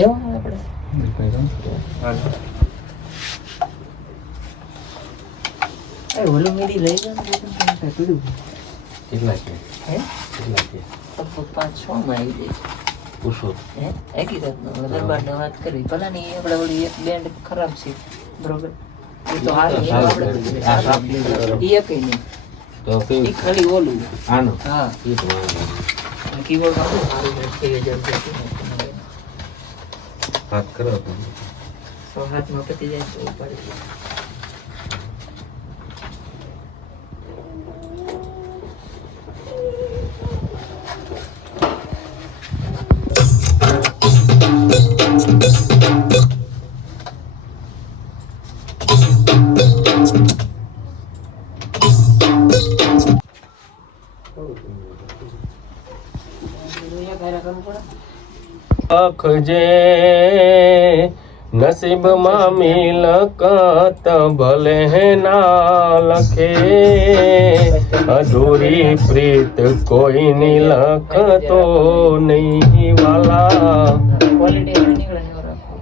દેવો આપણે એ ઓલું મેડી લઈ જાવ ને તમે પીડું કેટલા છે હે કેટલા છે તો 5-6 માં આવી જાય પૂછો હે એકી રાતનો દરબારને વાત કરી ભલા ની આપણે ઓલી એક બેન્ડ ખરાબ છે બરોબર એ તો હારી આપણે આ સાપલી એ કઈ નહીં તો કઈ એ ખાલી ઓલું આનો હા એ તો વાંધો કીબોર્ડ માં સારું 6000 વાત કરો તો સો હાથમાં પતી જાય તો ઉપાડી અખજે નસીબમાં મિલકત ભલે ના લખે અધૂરી પ્રીત કોઈની લખતો નહીં વાલા ક્વોલિટી નીકળે ને રાખો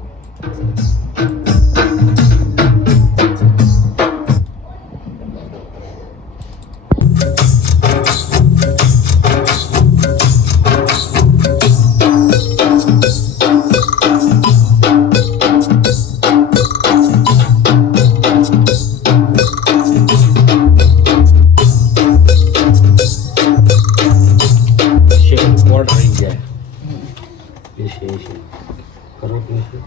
ઓર્ડર આવી જાય એસી કરો એસી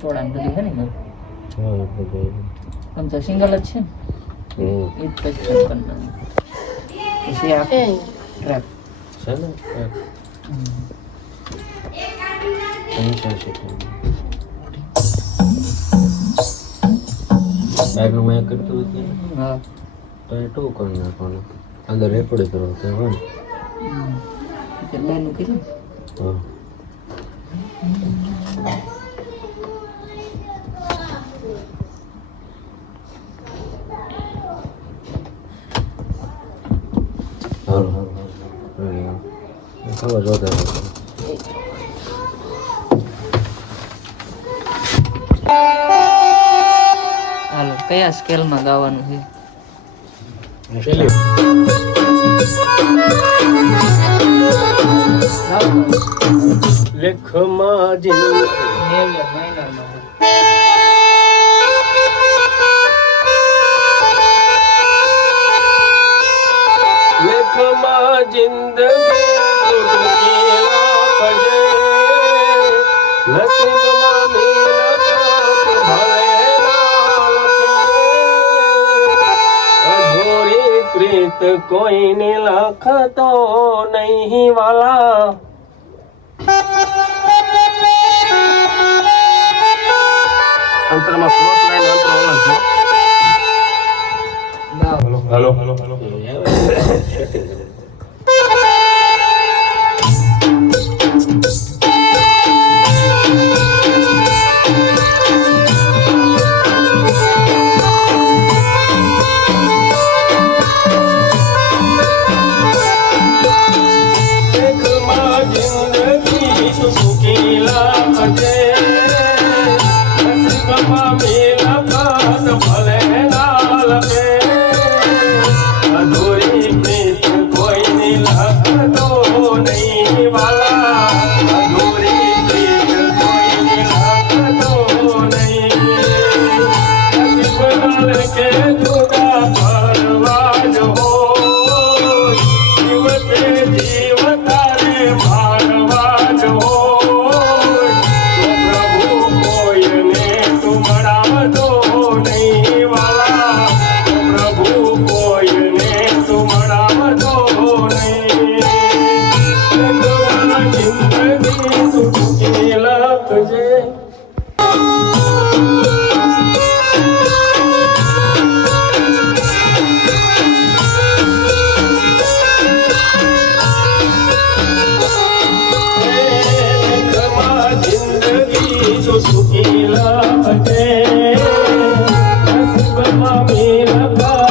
થોડા બધું છે ને હા પણ તો સિંગલ જ છે ને એ જ પછી કરવાનું પછી આ ટ્રેપ છે ને બેગનું મેં કરતું હતું હા તો એ ટુ કરી નાખવાનું અંદર રેકોર્ડ કરો તો હોય ને કેટલાનું કીધું હા ખબર જોતા હાલો કયા સ્કેલમાં ગાવાનું છે લેખમાં જિંદગી લેખમાં જિંદગી નસીબમાં મિલકત ભલે ના લખે અધૂરી પ્રીત કોઈને લખતો નહીં વાલા અંતરમાં ફ્લોટ લાઈન અંતર ઓલા છે હેલો હેલો હેલો સુખી લાગે નસીબમાં મેરા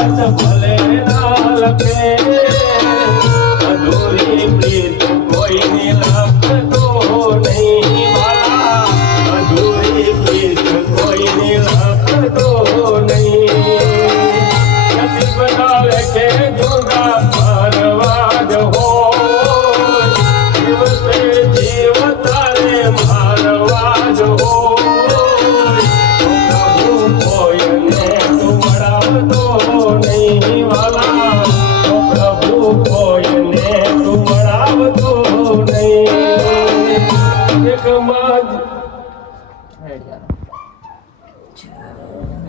છેવટે જીવ તારે મારવા જ હોય. પ્રભુ કોઈને તું મળાવતો નહીં વાલા, પ્રભુ કોઈને તું મળાવતો નહીં. એકમાં જ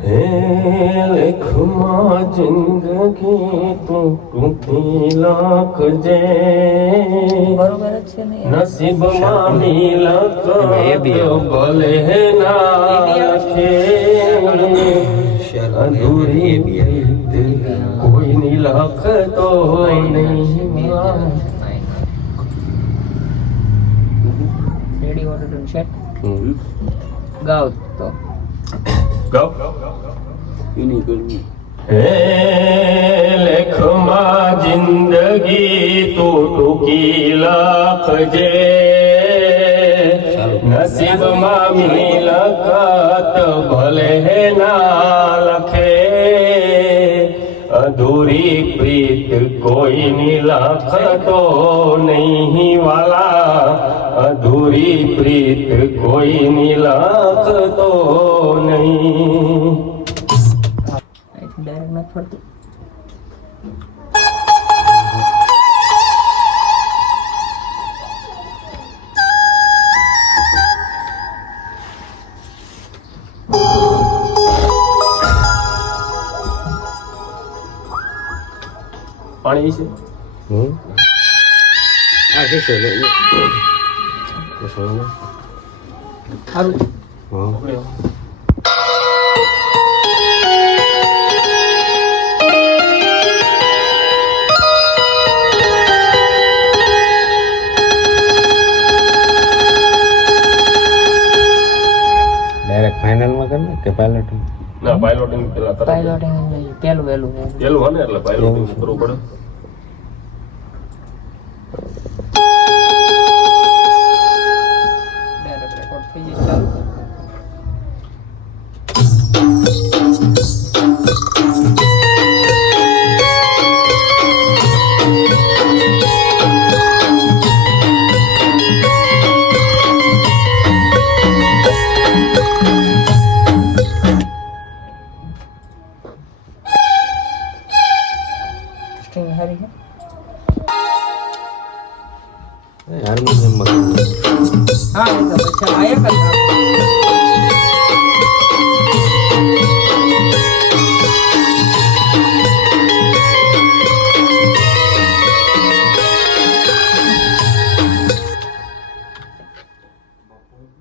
હે લેખમાં જિંદગી તું ટૂંકી લાખજે, બરોબર જ છે ને નસીબમાં મિલકત ભલે ના લખે, અધૂરી પ્રીત કોઈની લખતો નહીં. રેડી ઓર્ડર ડન સેટ ગાવ તો હે લેખમાં જિંદગી તું ટૂંકી લખજે, નસીબમાં મિલકત ભલે ના લખે, અધૂરી પ્રીત કોઈની લખતો નહીં વાલા, અધૂરી પ્રીત કોઈની લખતો નહીં. ડાયરેક્ટ નથી ફરતું. પાણી છે આ છે સારું ડાયરેક્ટ ફાઇનલમાં કર ને કે પાયલોટ? ના પાયલોટિંગ પેલા તરત પાયલોટિંગ પેલું વહેલું પેલું હોય ને એટલે પાયલોટિંગ કરવું પડે. ડાયરેક્ટ રેકોર્ડ થઈ જાય ચાલુ. સ્ટ્રિંગ હારી છે. હાર્મોનિયમમાં હા એ તો પછી આ એક જ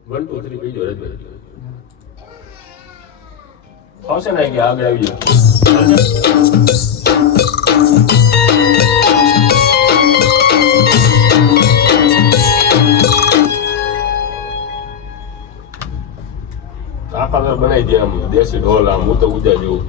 વન ટુ થ્રી કહી દો રજભાઈ. આવશે ને કે આગળ આવી જાવ. આખા ઘર બનાવી દે આમ દેશી ઢોલ આમ હું તો ઉજા જેવું.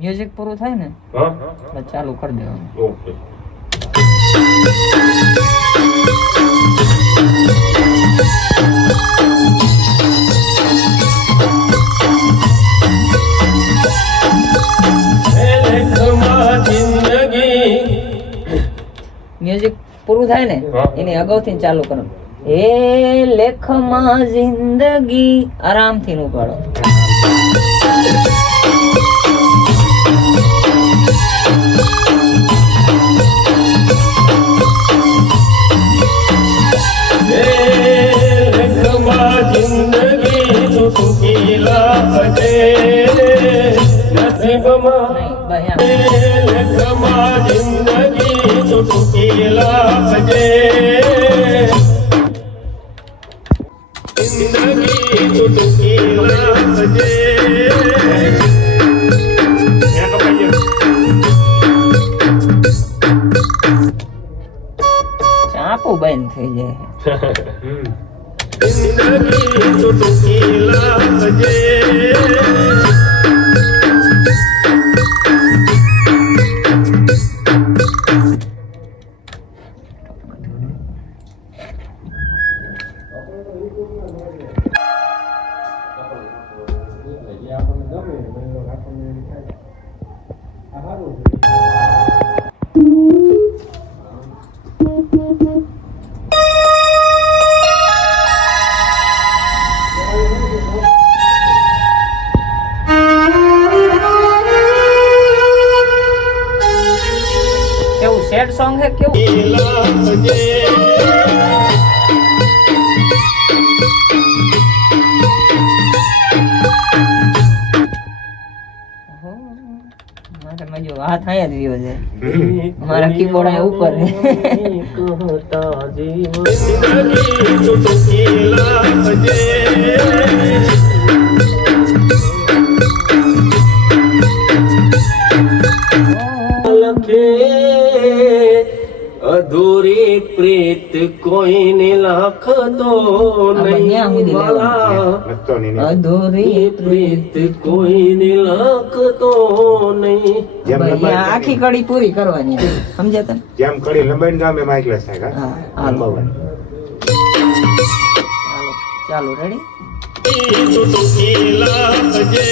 મ્યુઝિક પૂરું થાય ને હા એટલે ચાલુ કરી દેવાનું. ઓકે. મ્યુઝિક પૂરું થાય ને હા. એની અગાઉથી ચાલુ કરવાનું. એ લેખમાં જિંદગી આરામથી નું પાડો. જિંદગી ટૂંકી લાખજે, નસીબમાં નહીં બસ એમ. લેખમાં જિંદગી ટૂંકી લાખજે, જિંદગી ટૂંકી લાખજે. ચાપુ બંધ થઈ જાય. જિંદગી ટૂંકી લાખજે. કેવું સેડ સોંગ હે કેવું લાપજે મારા જો હાથ આયા જ રહ્યો છે મારા કીબોર્ડ આ ઉપર હે कहता जीवन જિંદગી ચુટકી લાપજે લખે અધૂરી પ્રીત કોઈને લાખ દો અહીંયા સુધી નહીં વાલા અધૂરી પ્રીત કોઈને લાખ દો નહીં ભાઈ આ આખી કડી પૂરી કરવાની છે. સમજ્યા તમે? જેમ કડી લંબાઈને ગામે માઇકલેસ થાય હા હાલો ચાલો રેડી ચુટકી લાપજે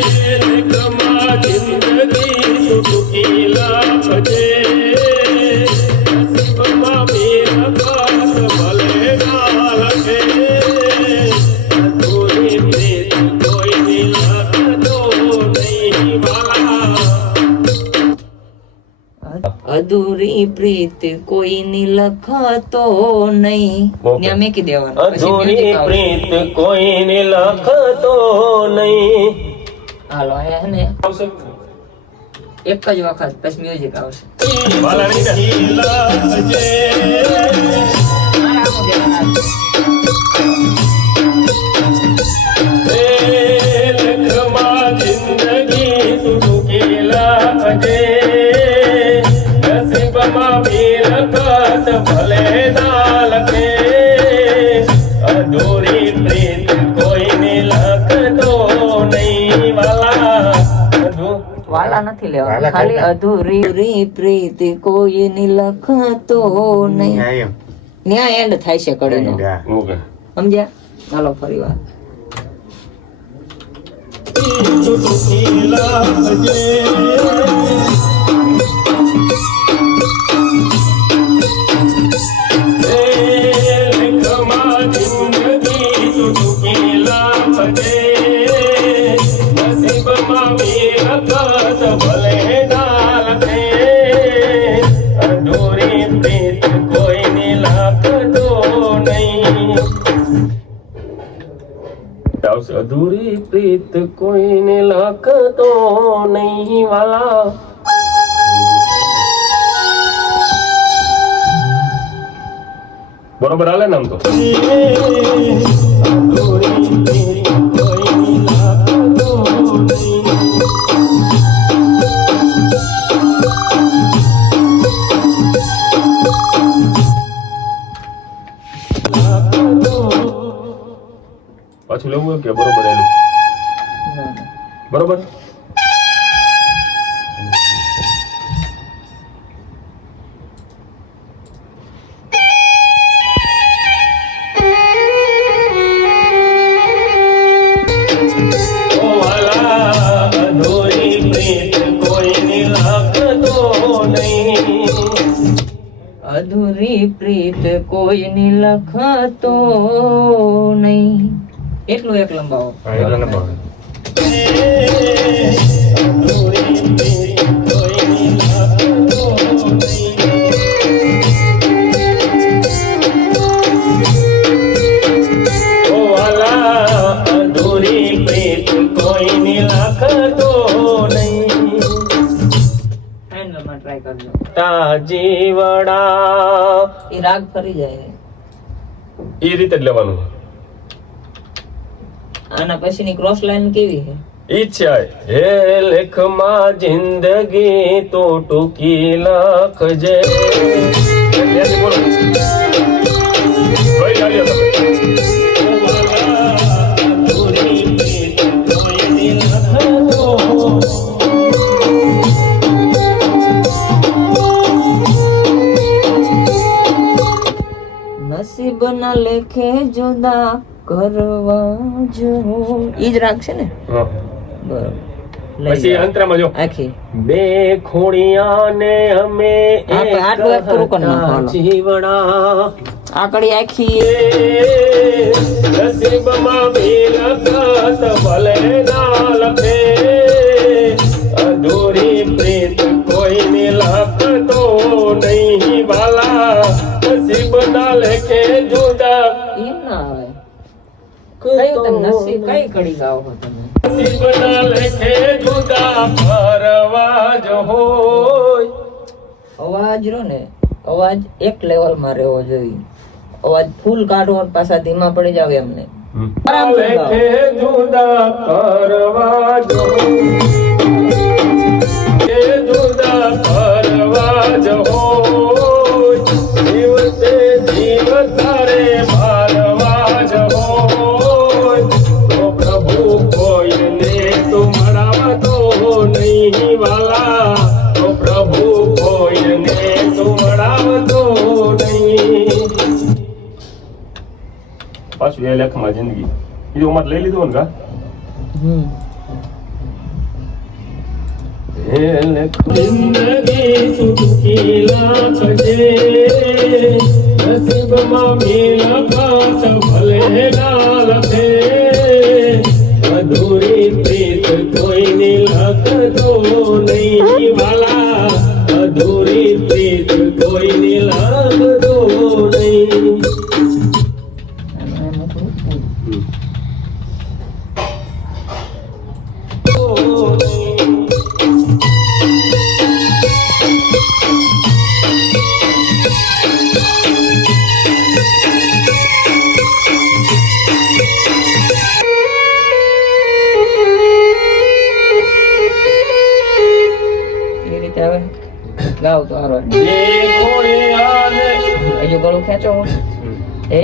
લેખમાં જિંદગી ચુટકી લાપજે નસીબમાં મેલ પાસ ભલે ના લખે અધૂરી પ્રીત કોઈની લાગતો નહીં વાલા અધૂરી પ્રીત કોઈની લખતો નહીં ત્યાં મેકી દેવાનું પછી અધૂરી music આવશે. પ્રીત કોઈને લખતો નહીં હાલો હે ને એક જ વખત પછી મ્યુઝિક આવશે વાલા નહીં લાપજે મારા આખું ધ્યાન રાખજો. લેખમાં જિંદગી ચુટકી લાપજે નસીબમાં મેલ પાસ ભલે ના લખે અધૂરી પ્રીત કોઈને લખતો નહીં વાલા વાલા નથી લેવા ખાલી અધૂરી પ્રીત કોઈની લખતો નહીં એમ ન્યા એન્ડ થાય છે કડીનો સમજ્યા ચાલો ફરી વાર ચુટકી લાપજે લેખમાં જિંદગી ચુટકી લાપજે નસીબમાં મેલ પાસ ભલે ના લખે અધૂરી પ્રીત કોઈને લાગતો નહીં આવશે અધૂરી પ્રીત કોઈને લખતો નહીં વાલા બરોબર હાલે ને આમ તો પાછું લેવું હોય કે બરોબર એનું ના, ના. બરોબર ઓ વાલા અધૂરી પ્રીત કોઈની લાગતો નહીં અધૂરી પ્રીત કોઈની લખતો નહીં એટલું એક લંબાવો એટલે નંબર અધૂરી પ્રીત કોઈની લાગતો નહીં ઓ વાલા અધૂરી પ્રીત કોઈની લાગતો નહીં ફાઇનલમાં ટ્રાય કરજો તાજીવડા એ રાગ ફરી જાય એ રીતે જ લેવાનું આના પછીની ક્રોસ લાઈન કેવી છે ઈચ્છા હે લેખમાં જિંદગી તો ટૂંકી લખજે ત્યાંથી બોલો ભાઈ ચાલ્યો તમે નસીબ ના લેખે જુદા કરવા જો ઈ જ રાગ છે ને હા બરોબર પછી અંતરામાં જો આખી બે ખોડિયાને અમે આટલું એક પૂરું કરી નાખો હાલો. જીવડા આકડી આખી નસીબમાં બી લખત ભલે ના લખે અધૂરી પ્રીત કોઈને લખતો નહીં વાલા નસીબ ના લેખે જુદા એમ ના આવે કયું તમે નસીબ કઈ કડી ગાઓ છો તમે નસીબ ના લેખે જુદા ફરવા જ હોય અવાજ રહ્યો ને અવાજ એક લેવલ માં રહેવો જોઈએ અવાજ ફૂલ કાઢો અને પાછા ધીમા પડી જાવ એમને આરામથી ગાઓ. લેખે જુદા ફરવા જ હોય જુદા ફરવા જ હોય દિવસે જીવ તારે મારવા જ હોય તો પ્રભુ કોઈને તું મળાવતો નહીં વાલા તો પ્રભુ કોઈને તું મળાવતો નહીં પાછું એ લેખમાં જિંદગી બીજું મત લઈ લીધું ને કા હમ જિંદગી સુખી લાગજે નસીબમાં મેલા પાછ ભલે ના લખે અધૂરી પ્રીત કોઈની લખતો નહીં વાલા અધૂરી પ્રીત કોઈની લખતો નહીં એ રીતે આવે ગાવ તો હારો જે ખોડિયાને હજુ ગળું ખેંચો હું એ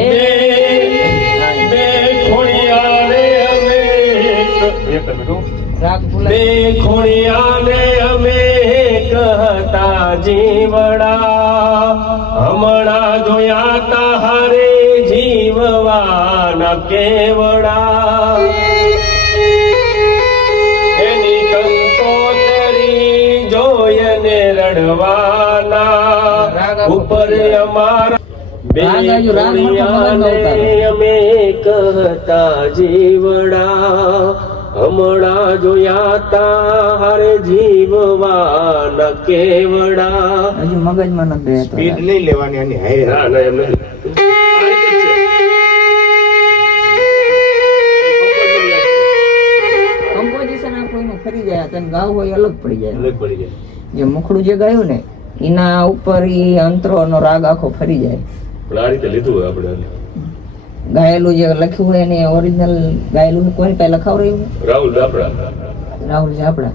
બે ખોડિયાને અમે એક મિનિટ રાગ બે ભૂલાય ખોડિયાને અમે કહતા જીવડા હમણાં જોયા તારે જીવવાના કેવડા એની કંકોતરી જોઈને રડવાના ઉપર અમારા બે રાગ આજુ રાગ મોટો ખોડિયાને મગજમાં અમે કહતા જીવડા હમણાં જોયા તારે જીવવાના કેવડા હજુ મગજમાં નથી બેહતો સ્પીડ નહીં લેવાની આની હારે ના ના એમ નથી આ રીતે જ છે. કમ્પોઝિશન આ કોઈનું ફરી જાય તને ગાવ હોય અલગ પડી જાય અલગ પડી જાય જે મુખડું જે ગાયું ને એના ઉપર ઈ અંતરોનો રાગ આખો ફરી જાય પણ આ રીતે લીધું હોય આપણે ગાયેલું જે લખ્યું હોય એને ઓરિજિનલ ગાયેલું કોઈ પાસે લખાવડાયું રાહુલ દાપડા રાહુલ છે આપડા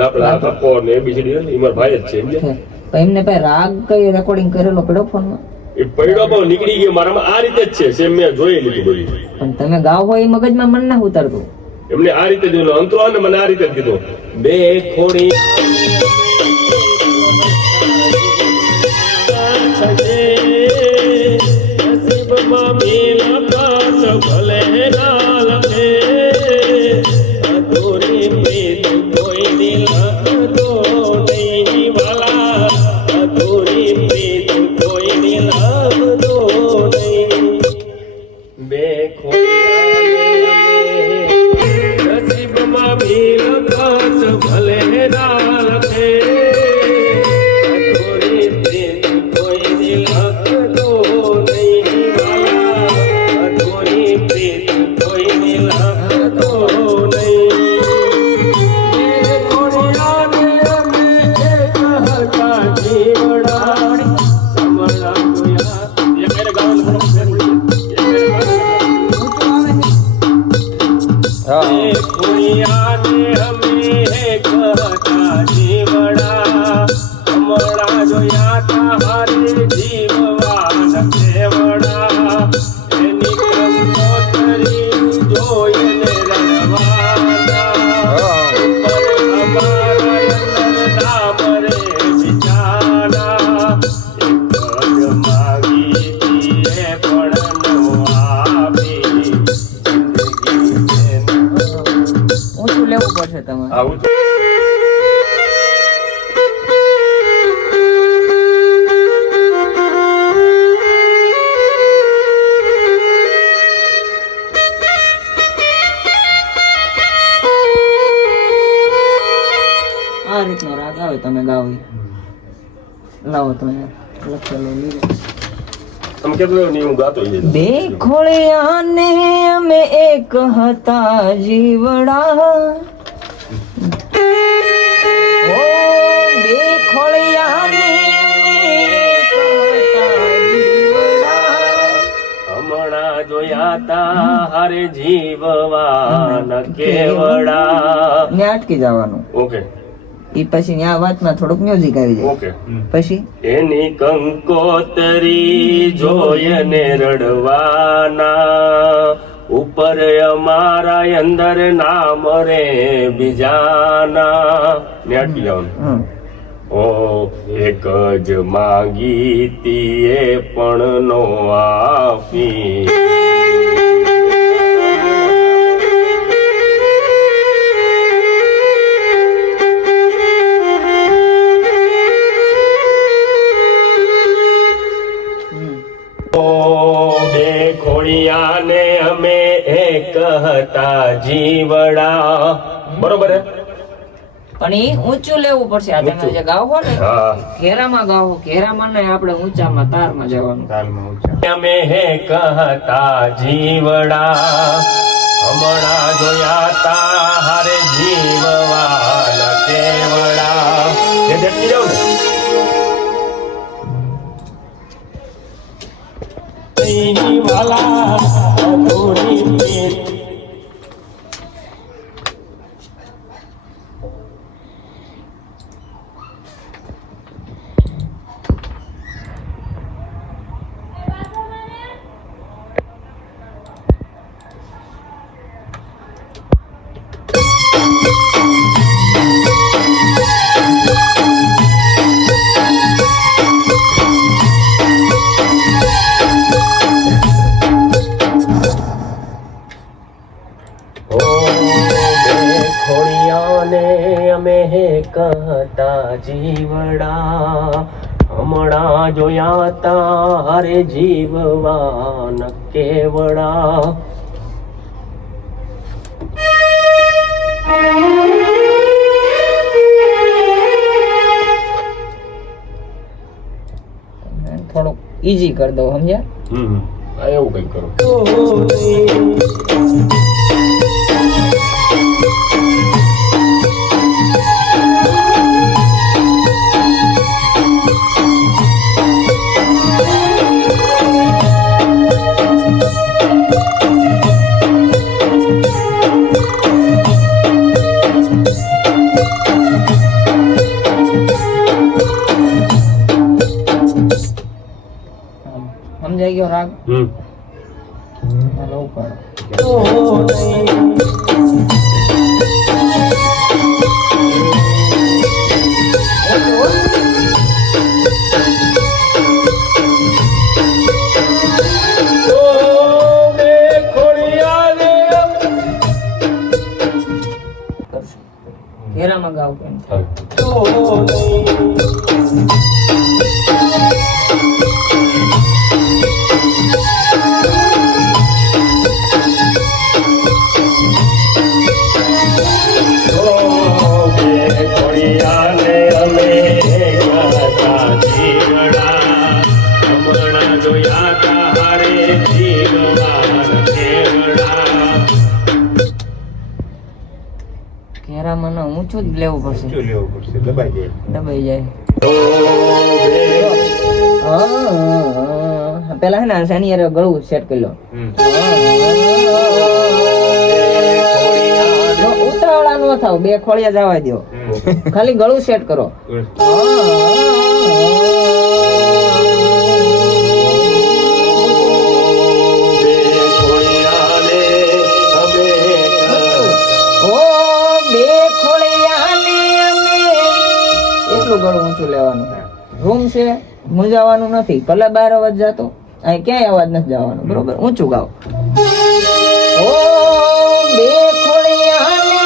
દાપડા કપ્પો ને એબીસીડી એમાં ભાઈ જ છે સમજ્યા? છે. તો એમને પાસે રાગ કઈ રેકોર્ડિંગ કરેલો પડ્યો ફોનમાં એ પૈડો બહુ નીકળી ગયો મારામાં આ રીતે જ છે સેમ મેં જોઈ લીધું બધી પણ તમે ગાવ હોય એ મગજમાં મન ના ઉતારતું એમને આ રીતે જોયેલો અંતરો અને મને આ રીતે જ કીધું બે ખોડી નસીબમાં મેલા પાછ ભલે ના લખે અધૂરી પ્રીત કોઈની લખતો નહીં વાલા અધૂરી પ્રીત કોઈની લખતો નહીં બે ખોડિયાને નસીબમાં મેલા પાછ ભલે ના લખે અધૂરી પ્રીત કોઈની લખતો નહીં વાલા અધૂરી પ્રીત કોઈની લખતો નહીં બે ખોડિયાને અમે કહતા જીવડા સમલા જોયા એ મેરે ગાવાનું થોડું ખોડિયાને અમે કહતા જીવડા હમણાં જોયા તારે જીવવાના કેવડા એની કંકોતરી જોઈને રડવાના ઉપર અમારા નામ રે બિચારા એક જ માગી દીએ પણ નો આપી પડશે તમારે. આવું આ રીતનો રાગ આવે તમે ગાઓ ઈ. લાવો તમે લખેલો લીધો. તમે કેટલું નહીં હું ગાતો ઈ. બે ખોળિયાને અમે એક હતા જીવડા. ઓ બે ખોળિયાને અમે એક હતા જીવડા. હમણાં જોયા તા હારે જીવવાન કેવડા. ને અટકી જવાનું. ઓકે ઈ પછી આ વાતમાં થોડુંક મ્યુઝિક આવી જાય. ઓકે પછી એની કંકોતરી જોયને રડવાના ઉપર અમારા અંદર નામ રે બીજાના ને અટકી જવાનું. ઓ એક જ માંગી તી એ પણ નો આપી. બે ખોડિયાને અમે એક હતા જીવડા. બરોબર હે? પણ ઈ ઊંચું લેવું પડશે. આ તમે જે ગાઓ ને હા. ઘેરામાં ગાઓ. ઘેરામાં નહીં, આપણે ઊંચામાં તારમાં જવાનું. તાલમાં ઊંચા. અમે એક હતા જીવડા હમણાં જોયા તા હારે જીવવાના કેવડા. એ દેખી જાવ ને. વાલા અધૂરી પ્રીત. कहता જીવડા હમણાં જોયા તા હારે જીવવાન કેવડા. થોડુંક ઈઝી કરી દઉં, સમજ્યા? એવું કઈ કરો. સમજાઈ ગયો રાગ? લઉં ઘેરામાં ગાવ કેમ? ઘેરામાં ના ઊંચું જ લેવું પડશે. ઊંચું લેવું પડશે. દબાઈ જાય. દબાઈ જાય. પેલા હે ને શનિ યાર ગળું સેટ કરી લો. ઉતાવળા નો થાવ, બે ખોળિયા જવા દો, ખાલી ગળું સેટ કરો. એટલું ગળું ઊંચું લેવાનું. રૂમ છે, મૂંઝાવાનું નથી. ભલે બાર અવાજ જાતો, અહીં ક્યાંય અવાજ નથી જવાનો. બરોબર? ઊંચું ગાઓ. ઓ બે ખોળિયાને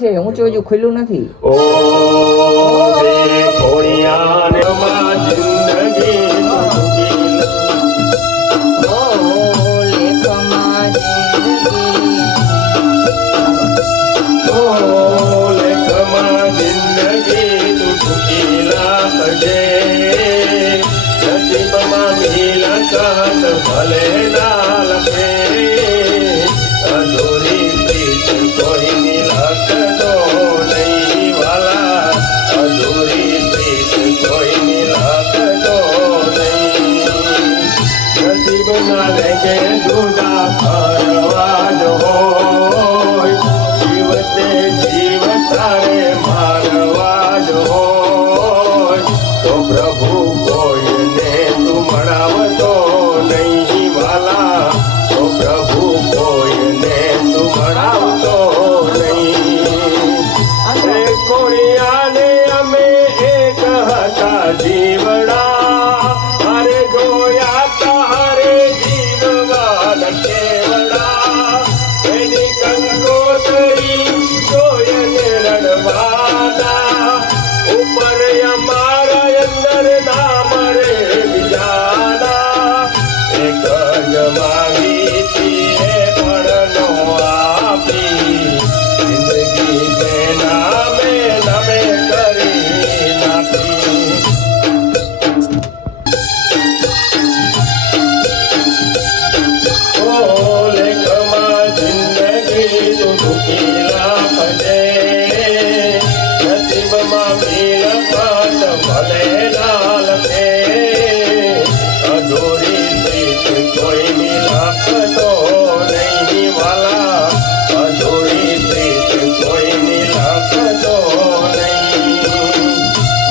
છે, ઊંચું હજુ ખુલ્લું નથી. ઓ બે ખોડિયાને માં જિંદગી ડૂબી ઓ લેખમાં જિંદગી. ઓ લેખમાં જિંદગી તું ટૂંકી લાગજે નસીબમાં મિલકત ભલે ના લખે અધૂરી પ્રીત કોઈની લખતો નહીં વાલા અધૂરી પ્રીત કોઈની લખતો નહીં નસીબના લેકે જુદા ફરવા જ હોય જીવતે જીવ તારે મારવા જ હોય તો પ્રભુ કોઈને તું મળાવતો નહીં વાલા તો પ્રભુ કોઈને તું મળાવતો નહીં એ કોળિયાને અમે એક હતા જીવડા અરે જોયા તારે જીવવાન કેવડા એની કંકોતરી જોઈને રડવાના ઉપર અમારા અંદર નામ રે બીજાના એક જ માંગી છીએ પણ નો આપી જિંદગી તેના નમે કરી નાખી ઓ લેખમાં જિંદગી તું દુખી લાગજે નસીબમાં મિલકત ભલે ના લખે અધૂરી પ્રીત કોઈની લખતો નહીં વાલા અધૂરી પ્રીત કોઈની લખતો નહીં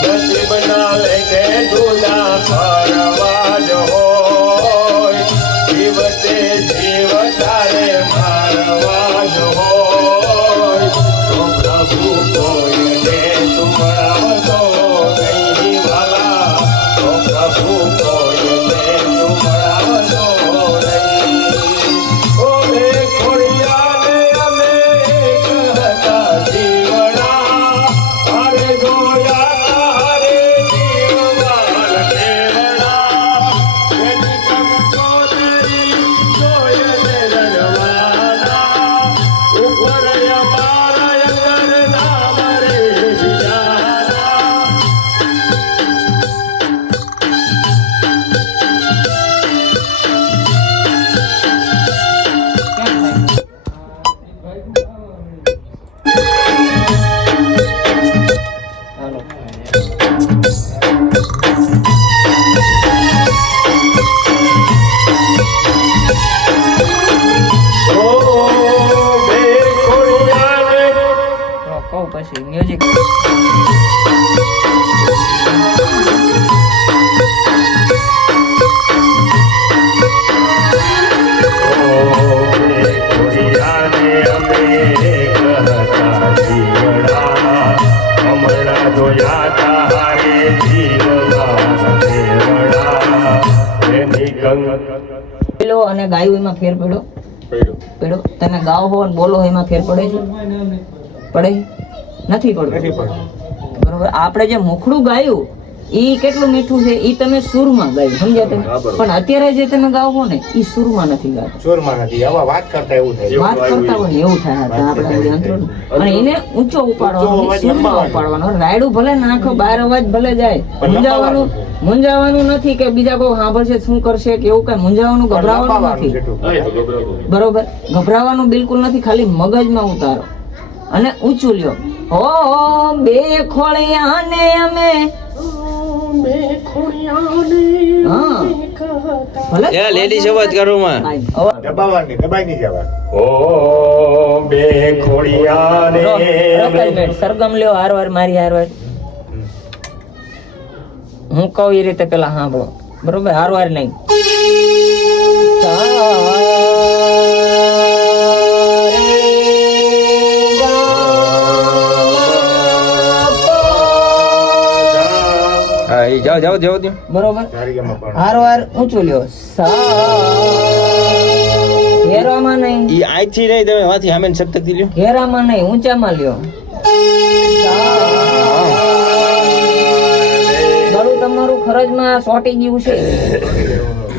નસીબના લેકે જુદા ફરવા જ હોય જીવતે જીવ તારે મારવા જ હોય તો પ્રભુ કોઈને તું મળાવતો નહીં વાલા તો પ્રભુ કોઈને તું મળાવતો નહીં ઓ બે ખોડિયાને અમે એક હતા જીવડા અરે જોયા તારે જીવવાન કેવડા એની કંકોતરી જોઈને રડવાના ઉપર અમારા અંદર નામ રે બીજાના હાલો. ઓ બે ખોડિયાને કહું પછી મ્યુઝિક. ખોડિયાને અમે એક હતા જીવડા હમણાં જોયા તારે જીવવાન કેવડા એની પેલો અને ગાયું એમાં ફેર પડ્યો પડ્યો. તમે ગાઓ હો અને બોલો એમાં ફેર પડે છે? પડે નથી પડતો. બરોબર. આપણે જે મુખડું ગાયું ઈ કેટલું મીઠું છે ઈ તમે સુરમાં ગાયું, સમજ્યા તમે? પણ અત્યારે જે તમે ગાઓ છો ને ઈ સુરમાં નથી ગાતા, ચોરમાં નથી. આવા વાત કરતા એવું થાય. વાત કરતા હોય ને એવું થાય. આપણે યંત્રનું અને એને ઊંચો ઉપાડવાનો, સુરમાં ઉપાડવાનો. રાયડું ભલે નાખો, બાર અવાજ ભલે જાય, મૂંઝાવાનું નથી કે બીજા કોઈ સાંભળશે શું કરશે કે એવું કઈ મૂંઝાવાનું, ગભરાવાનું નથી. બરોબર. ગભરાવાનું બિલકુલ નથી. ખાલી મગજમાં ઉતારો અને ઊંચું લ્યો. ઓ બે ખોળિયાને અમે હા ભલે લેડીઝ અવાજ કરો માં દબાવવાની દબાઈ નહીં જવા. ઓ બે ખોડિયાને સરગમ લ્યો હારવાર મારી હારવાર. હું કહું એ રીતે પેલા સાંભળો. બરોબર. હારવાર નહીં. જાઓ જાઓ જાઓ દો. બરોબર. ધારિયામાં પણ હારવાર ઊંચું લ્યો. સા ઘેરામાં નહીં, ઈ આઈથી નહીં, તમે વાથી આમેન સપ્તકથી લ્યો. ઘેરામાં નહીં, ઊંચામાં લ્યો. ગળું તમારું ખરજમાં ચોંટી ગયું છે,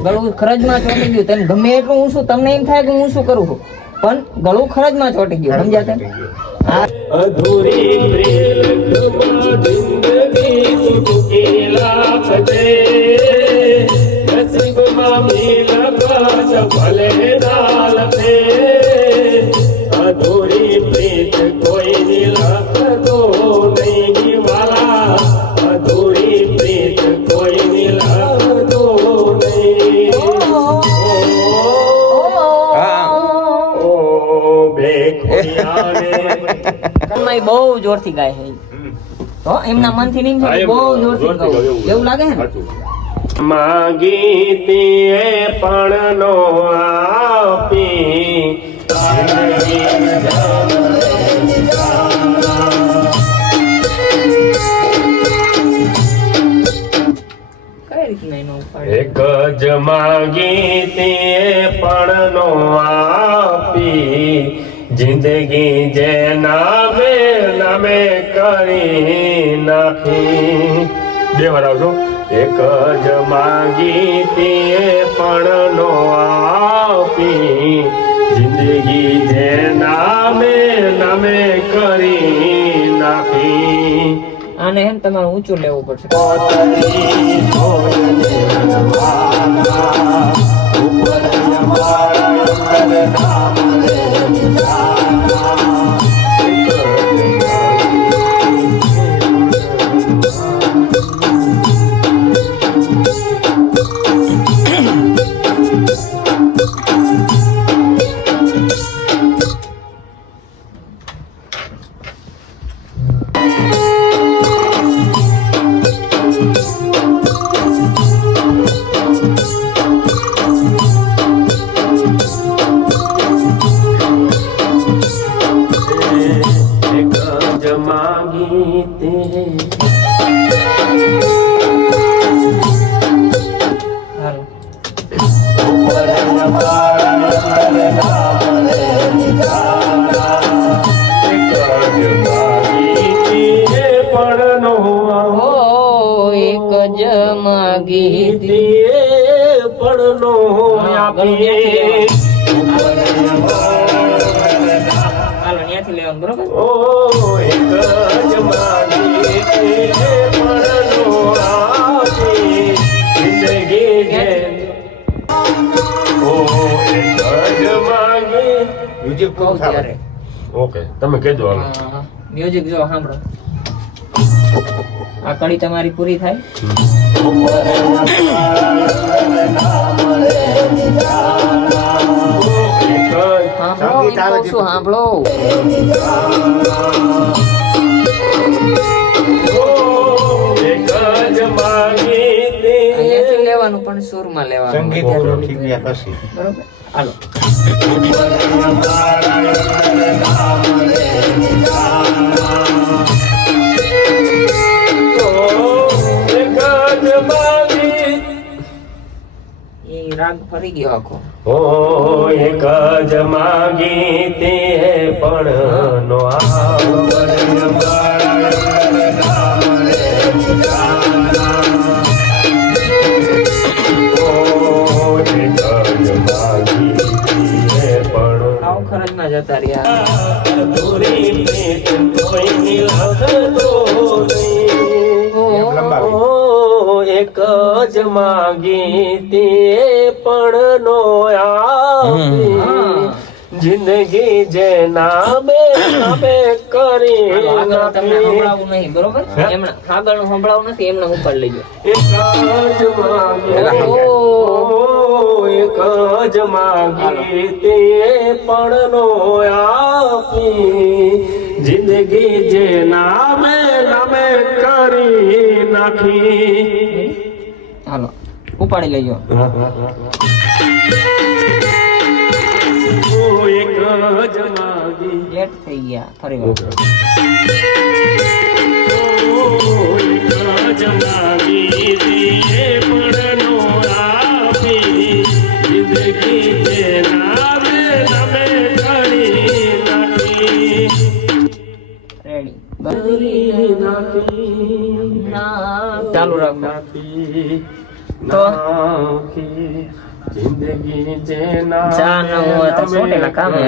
ગળું ખરજમાં ચોંટી ગયું. તમે ગમે એટલું ઊંચું, તમને એમ થાય કે હું શું કરું છું, પણ ગળું ખરજમાં ચોંટી ગયું. સમજ્યા તમે? હા. અધૂરી પ્રેમમાં જિંદગી સુખી લાગશે, નસીબમાં મિલકત ભલે ના લખે, અધૂરી પ્રીત કોઈની લખતો નહીં વાલા, અધૂરી પ્રીત કોઈની લખતો નહીં. ઓ બેખોયાને કન્માઈ બહુ જોરથી ગાય છે. તો એમના મનથી નહીં થાય, બહુ જોરથી ગાય. એવું લાગે ને? માગી તીએ પણ નો આપી, કઈ રીતના એનો ઉપાડ? એક જ માગી તીએ પણ નો આપી, જિંદગી જે નામે નામે કરી નાખી. બે વાર આવજો. એક જ માગી તીએ પણ નો આપી, જિંદગી જે નામે નામે કરી નાખી. આને હે ને તમારે ઊંચું લેવું પડશે. પોતરી છોડને રવાના, ઉપર અમારા અંદર નામ રે જાના. ઓકે, તમે કહેજો. મ્યુઝિક જો સાંભળો. આ કડી તમારી પૂરી થાય. સાંભળો. લેવાનું પણ સુરમાં લેવાનું. સંગીત ઠીક પછી બરોબર. હાલો. એ રાગ ફરી ગયો આખો. ઓ એક જ માગી તે પણ નો ખરજમાં જતા રહ્યા. એક જ માગી તે પણ નો આપી, જિંદગી જે નામે નામે કરી તમને સંભળાવું નહીં, બરોબર? એમના આગળનું સંભળાવું નથી, એમને ઉપર લઈ ગયો. એક જ માગી તે પણ નો આપી, જિંદગી જે નામે નામે કરી નાખી. હાલો ઉપાડી લેજો. એક જ માગી. લેટ થઈ ગયા ફરી વાર. એક જ માગી તે પણ નો આપી, જિંદગી જે નામે તો? નાખી જિંદગી જેના ચા ન હોય તો ચોટેલા કામે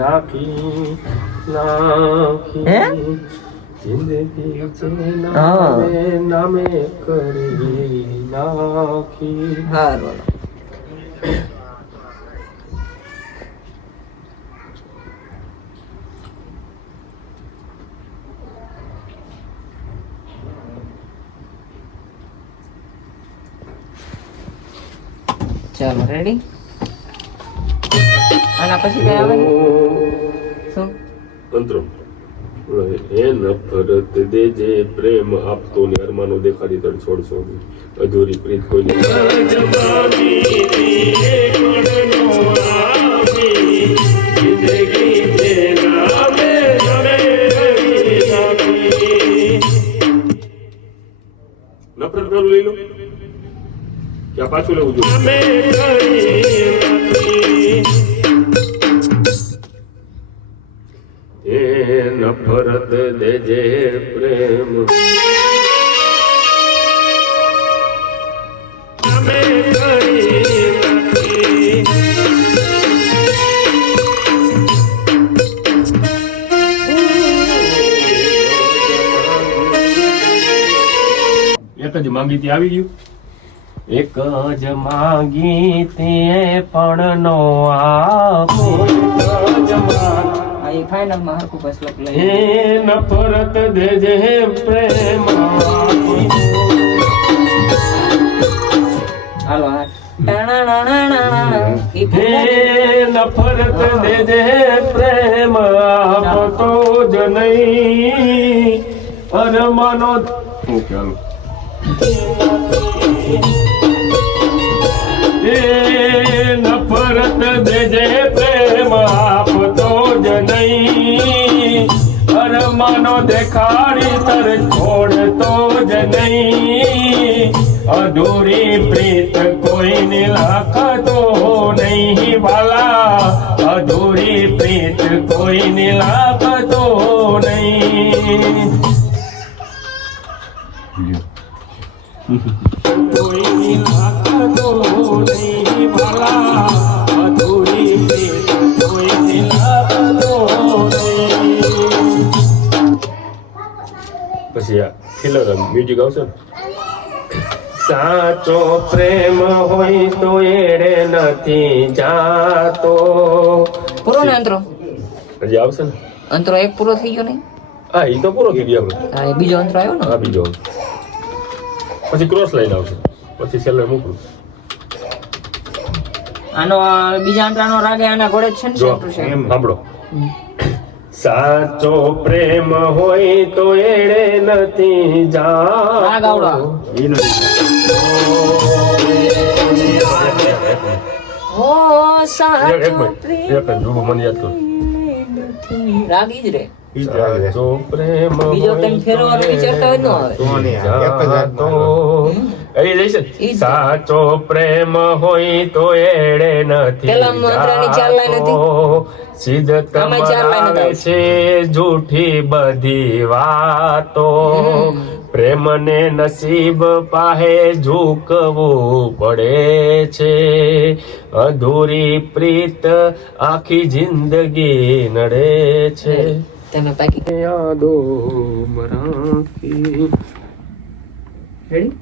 નાખી નાખી હે? જિંદગી જેના હા. નામે કરી નાખી. હારું ચાલો રેડી આના પછી કઈ આવે શું અંતરો એ નફરત દેજે પ્રેમ આપતો ને અરમાનો દેખાડી તડ છોડશો નહીં. અધૂરી પ્રીત કોઈને નફરત કરું લઈ લો ક્યાં પાછું લેવું જોઈએ એ નફરત દેજે પ્રેમ એક જ માંગી તી આવી ગયું એક જ માંગી તી પણ નો આપો આ એ ફાઇનલ માં હરખું બસ લખ હે નફરત દેજે પ્રેમ હાલો હા ટાણાણાણાણાણા. ઈ હે નફરત દેજે પ્રેમ આપતો જ નહીં અરમાનો હું ચાલો એ નફરત દેજે પ્રેમ આપતો જ નહીં અરમાનો દેખાડી તર છોડતો જ નહીં અધૂરી પ્રીત કોઈને લાખતો નહીં વાલા અધૂરી પ્રીત કોઈને લાખતો નહીં કોઈની લાખતો નહીં વાલા અધૂરી પ્રીત કોઈની લાખતો નહીં. પછી આ ખીલર મ્યુઝિક આવશે ને સાચો પ્રેમ હોય તો એડે નથી જાતો પૂરો ને અંતરો હજી આવશે ને અંતરો એક પૂરો થઈ ગયો ને હા એ તો પૂરો થઈ ગયો આપણે હા એ બીજો અંતરો આવ્યો ને હા બીજો પછી ક્રોસ લાઈન આવશે પછી છેલ્લે મોકલું આનો બીજા અંતરાનો રાગ એ આના ઘોડે જ છે ને જો સેમ ટુ સેમ. સાંભળો સાચો પ્રેમ હોય તો એડે નથી રાગ આવડો. જાતો હો સાચો એક મિનિટ એક જ રૂબો મને યાદ કરો રાગ ઈ જ રે સાચો પ્રેમ બીજો કંઈ ફેરવાનો વિચારતા હોય ન આવે. જાતો એલી જઈશે ઈ જ. સાચો પ્રેમ હોય તો એડે નથી પેલા મંત્રની 4 લાઈન હતી. સિદ્ધ આમાં 4 લાઈન આવે હતા. છે જૂઠી બધી વાતો પ્રેમને નસીબ પાહે ઝૂકવું પડે છે અધૂરી પ્રીત આખી જિંદગી નડે છે તમે બાકી યાદો મરાખી રેડી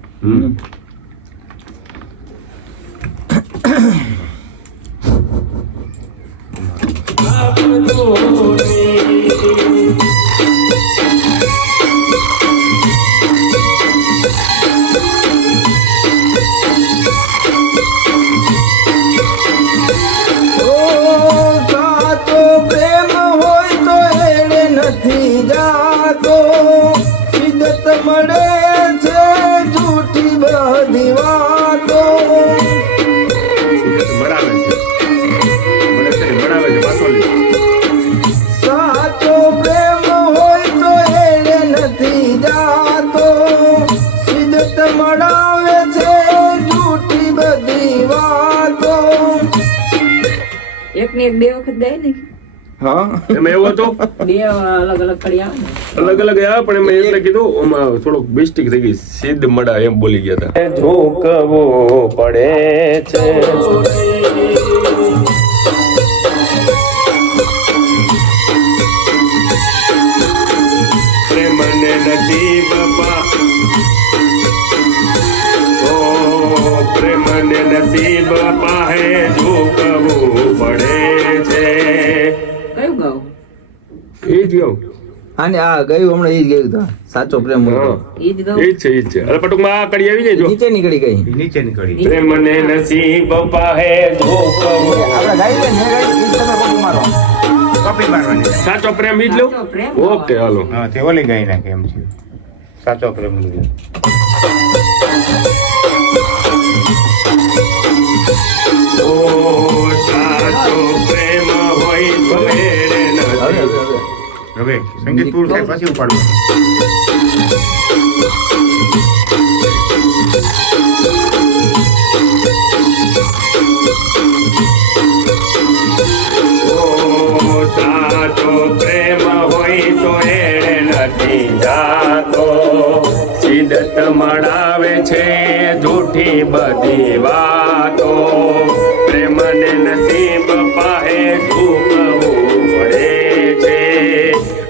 સાચો પ્રેમ હોય તો એડે નથી જાતો સિદ્ધત મળે છે જૂઠી બધી વાતો બરાબર છે પાછો લે સાચો પ્રેમ હોય તો એડે નથી જાતો સિદ્ધત મળાવે છે જૂઠી બધી વાતો એક ને એક બે વખત ગાય ને હા એમાં એવું હતું બે અલગ અલગ કડી આવે ને. અલગ અલગ આવ્યા પણ એમાં એટલે કીધું આમાં થોડુંક મિસ્ટેક થઈ ગઈ સિદ્ધ મડા એમ બોલી ગયા હતા ઝોકવો પડે છે પ્રેમને નસીબ પ્રેમને નસીબ પાહે ઝોકવું પડે છે કયું ગાવ? એ જ ગાઉં આને આ ગયું હમણાં ઈ જ ગયું હતું સાચો પ્રેમ હોય તો. ઈ જ ગાવ. એ જ છે અરે પટુકમાં આ કડી આવી જાય જો નીચે નીકળી ગઈ નીચે નીકળી પ્રેમને નસીબ પાહે ઝોકવું આપણે ગાઈ લે ને ગાઈ ઈ તમે કોપી મારો કોપી મારવાની સાચો પ્રેમ ઈ જ લઉં સાચો પ્રેમ ઓકે હાલો હા તે ઓલી ગાઈ નાખે એમ છે સાચો પ્રેમ લીધો ઓ સાચો પ્રેમ હોય ભલે નથી હવે સંગીત પૂરું થાય પછી ઉપાડવું ઓ સાચો પ્રેમ હોય તો એણે નથી જાતો સિદ્ધત મળાવે છે જૂઠી બધી વાતો પ્રેમને નસીબ પાહે ઝૂકવું પડે છે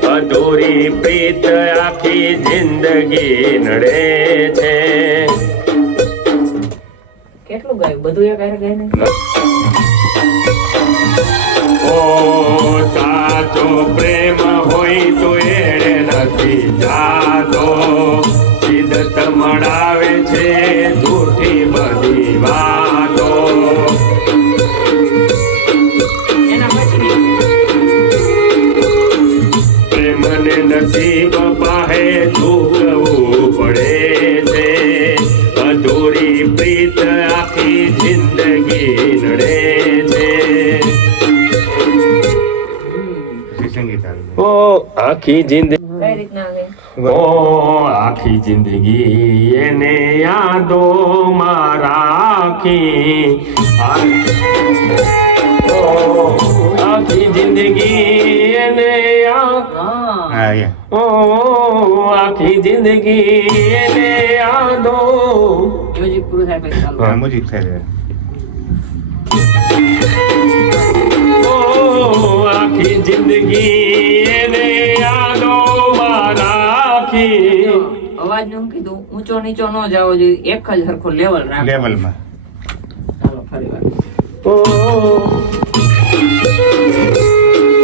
અધૂરી પ્રીત આખી જિંદગી નડે છે કેટલું ગાયું? બધું એક હારે ગાય ને. ઓ સાચો પ્રેમ હોય તો એણે નથી જાતો સિદ્ધત મળાવે છે જૂઠી બધી વાતો એના પછી પ્રેમને નસીબ પાહે ઝૂકવું પડે છે અધૂરી પ્રીત આખી જિંદગી નડે છે પછી સંગીત આવી ઓ આખી જિંદગી કઈ રીતના આવે? ઓ આખી જિંદગી એને યાદોમાં રાખી ઓ આખી જિંદગી એને હા હા યા ઓ આખી જિંદગી એને યાદો મ્યુઝિક પૂરું થાય પછી ચાલુ. હા મુજીક થાય ઓ આખી જિંદગી એને યાદોમાં રાખી અવાજ નું કીધું ઊંચો નીચો ન જાવો જોઈએ, એક જ સરખો લેવલ રાખો. લેવલમાં ચાલો ફરી વાર.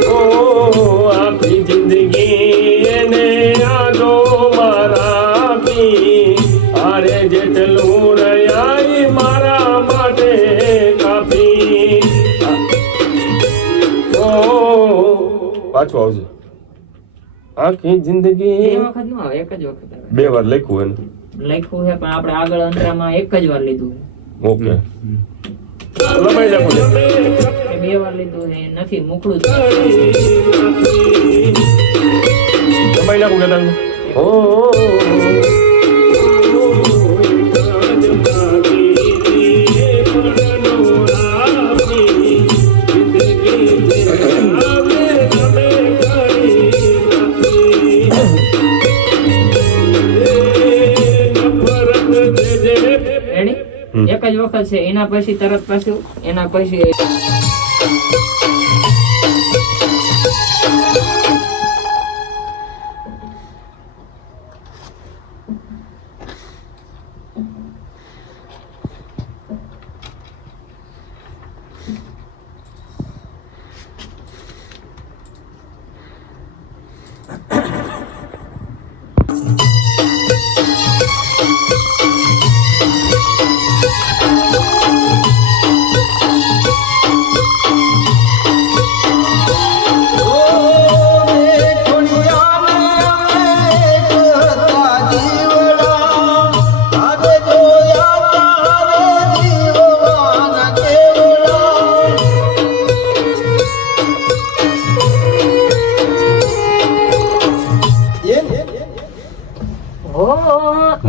ઓ આખી જિંદગી એને યાદોમાં રાખી અરે જેટલું રહ્યા મારા માટે કાફી ઓ પાછું આવશે આખી જિંદગી બે વખત ન આવે, એક જ વખત આવે. બે વાર લખ્યું લખ્યું છે પણ આપણે આગળ અંતરામાં એક જ વાર લીધું એને ઓકે લંબાઈ નાખો ને. છે. બે વાર લીધું છે નથી મોકળું જ. લંબાઈ નાખું કે તમે Ready? એક જ વખત છે એના પછી તરત પાછું એના પછી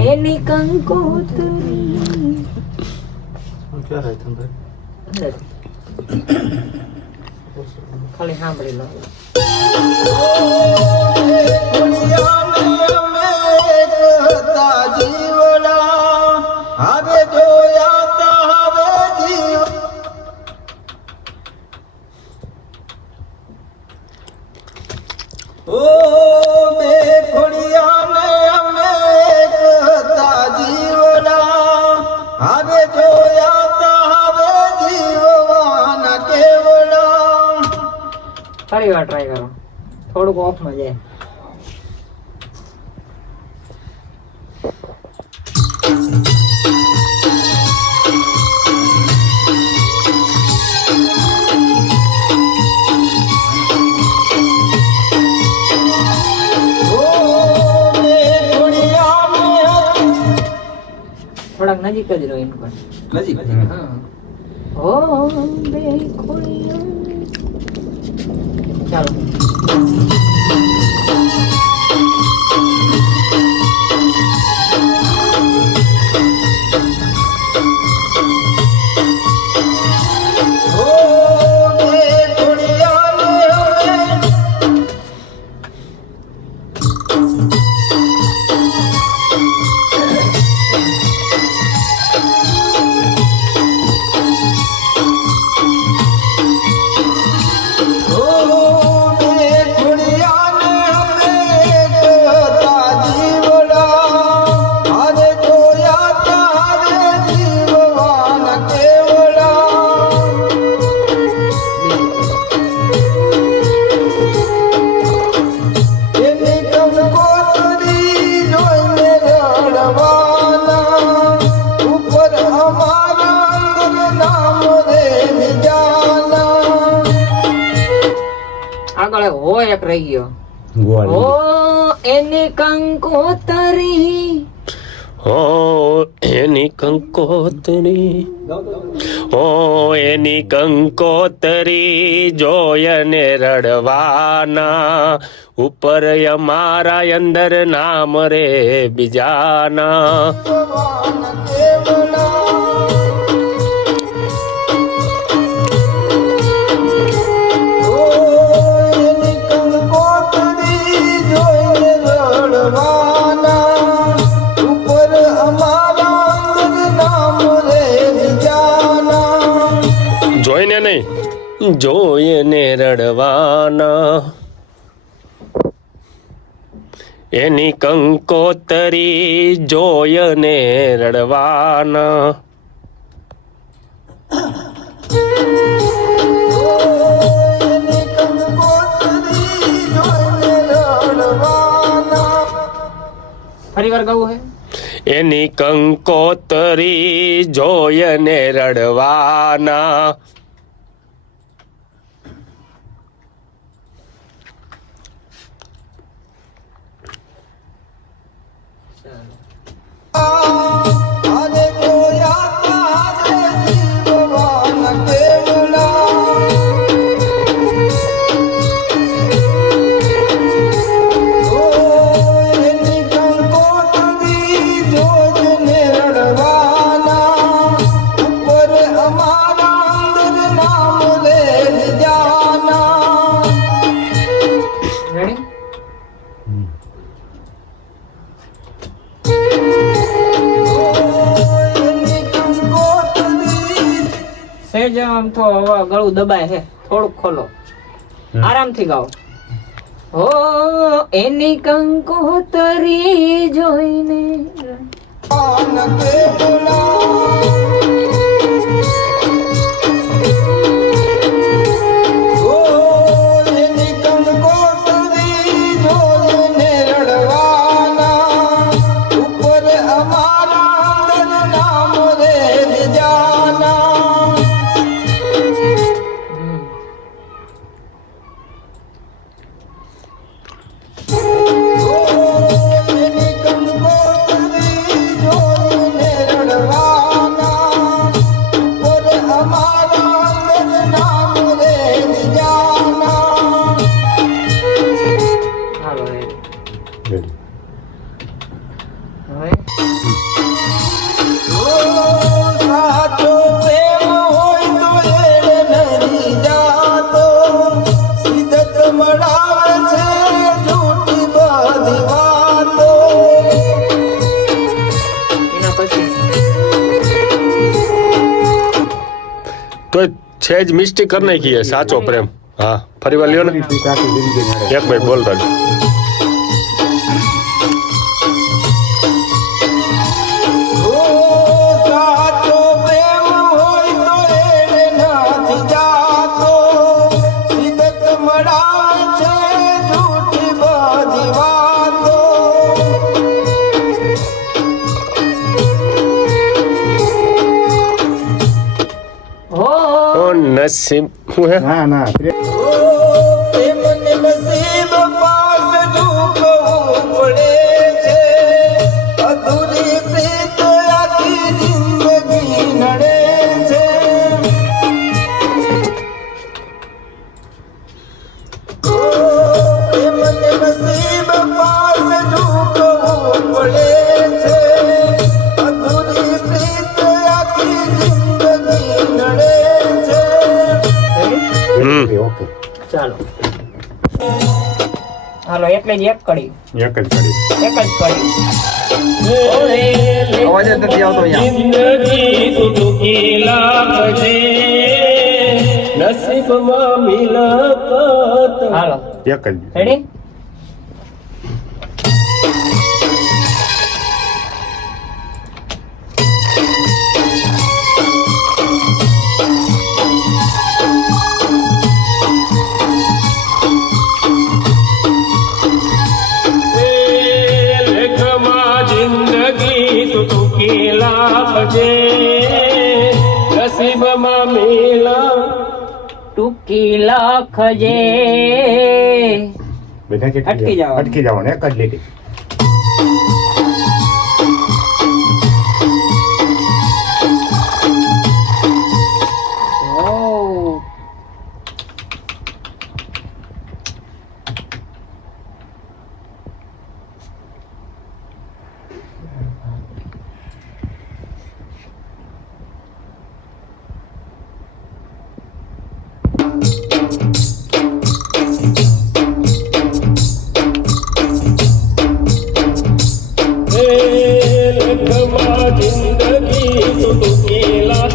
એની કંકોત્રી ખાલી સાંભળી લો. ફરી વાર ટ્રાય કરો, થોડુંક ઓફમાં જાય. થોડાક નજીક જ રહ્યો એનું પણ. નજીક હા. ઓ બે ખોડિયા. ચાલો. આગળ હો એક રહી ગયો. ઓ એની કંકોતરી, હો એની કંકોતરી, હો એની કંકોતરી જોયને રડવાના, ઉપર અમારા અંદર નામ રે બીજાના. જોઈને નહીં, જોઈને રડવાના. એની કંકોતરી જોયને રડવાના. ફરી વાર ગાવું હે. એની કંકોતરી જોયને રડવાના. સહેજ આમ તો હવે ગળું દબાય છે, થોડુંક ખોલો, આરામથી ગાઓ. ઓ એની કંકોતરી જોઈને રડવા તો છે જ મિસ્ટેક કરી નાખી છે. સાચો પ્રેમ. હા ફરી વાર લ્યો ને પ્રીત આખી જિંદગી નડે. એક મિનિટ બોલતો જ. સાચો પ્રેમ હોય તો એને નથી જાતો, સિદત મળાય છે જૂઠી બધી વાતો. હો ઓ નસીબ શું હે? ના ના પ્રેમ પ્રેમને નસીબ પાસ ઝૂકવું પડે છે, અધૂરી પ્રીત આખી જિંદગી નડે છે. પ્રેમને નસીબ પાસ ઝૂકવું પડે છે, અધૂરી પ્રીત આખી જિંદગી નડે છે. ઓકે ચાલો હાલો એટલે જ એક કડી એક જ કરી. એક જ કડી. અવાજ જ નથી આવતો અહીંયા. જિંદગી સુખી લાગજે નસીબમાં મિલકત. હાલો એક જ રેડી લેખમાં જિંદગી સુખી લાગજે નસીબમાં મિલા. ટૂંકી લખજે. બધા કેટલી અટકી જવાનું. અટકી જવાનું એક જ લીટી. ઓ લેખમાં જિંદગી સુખી લાગ.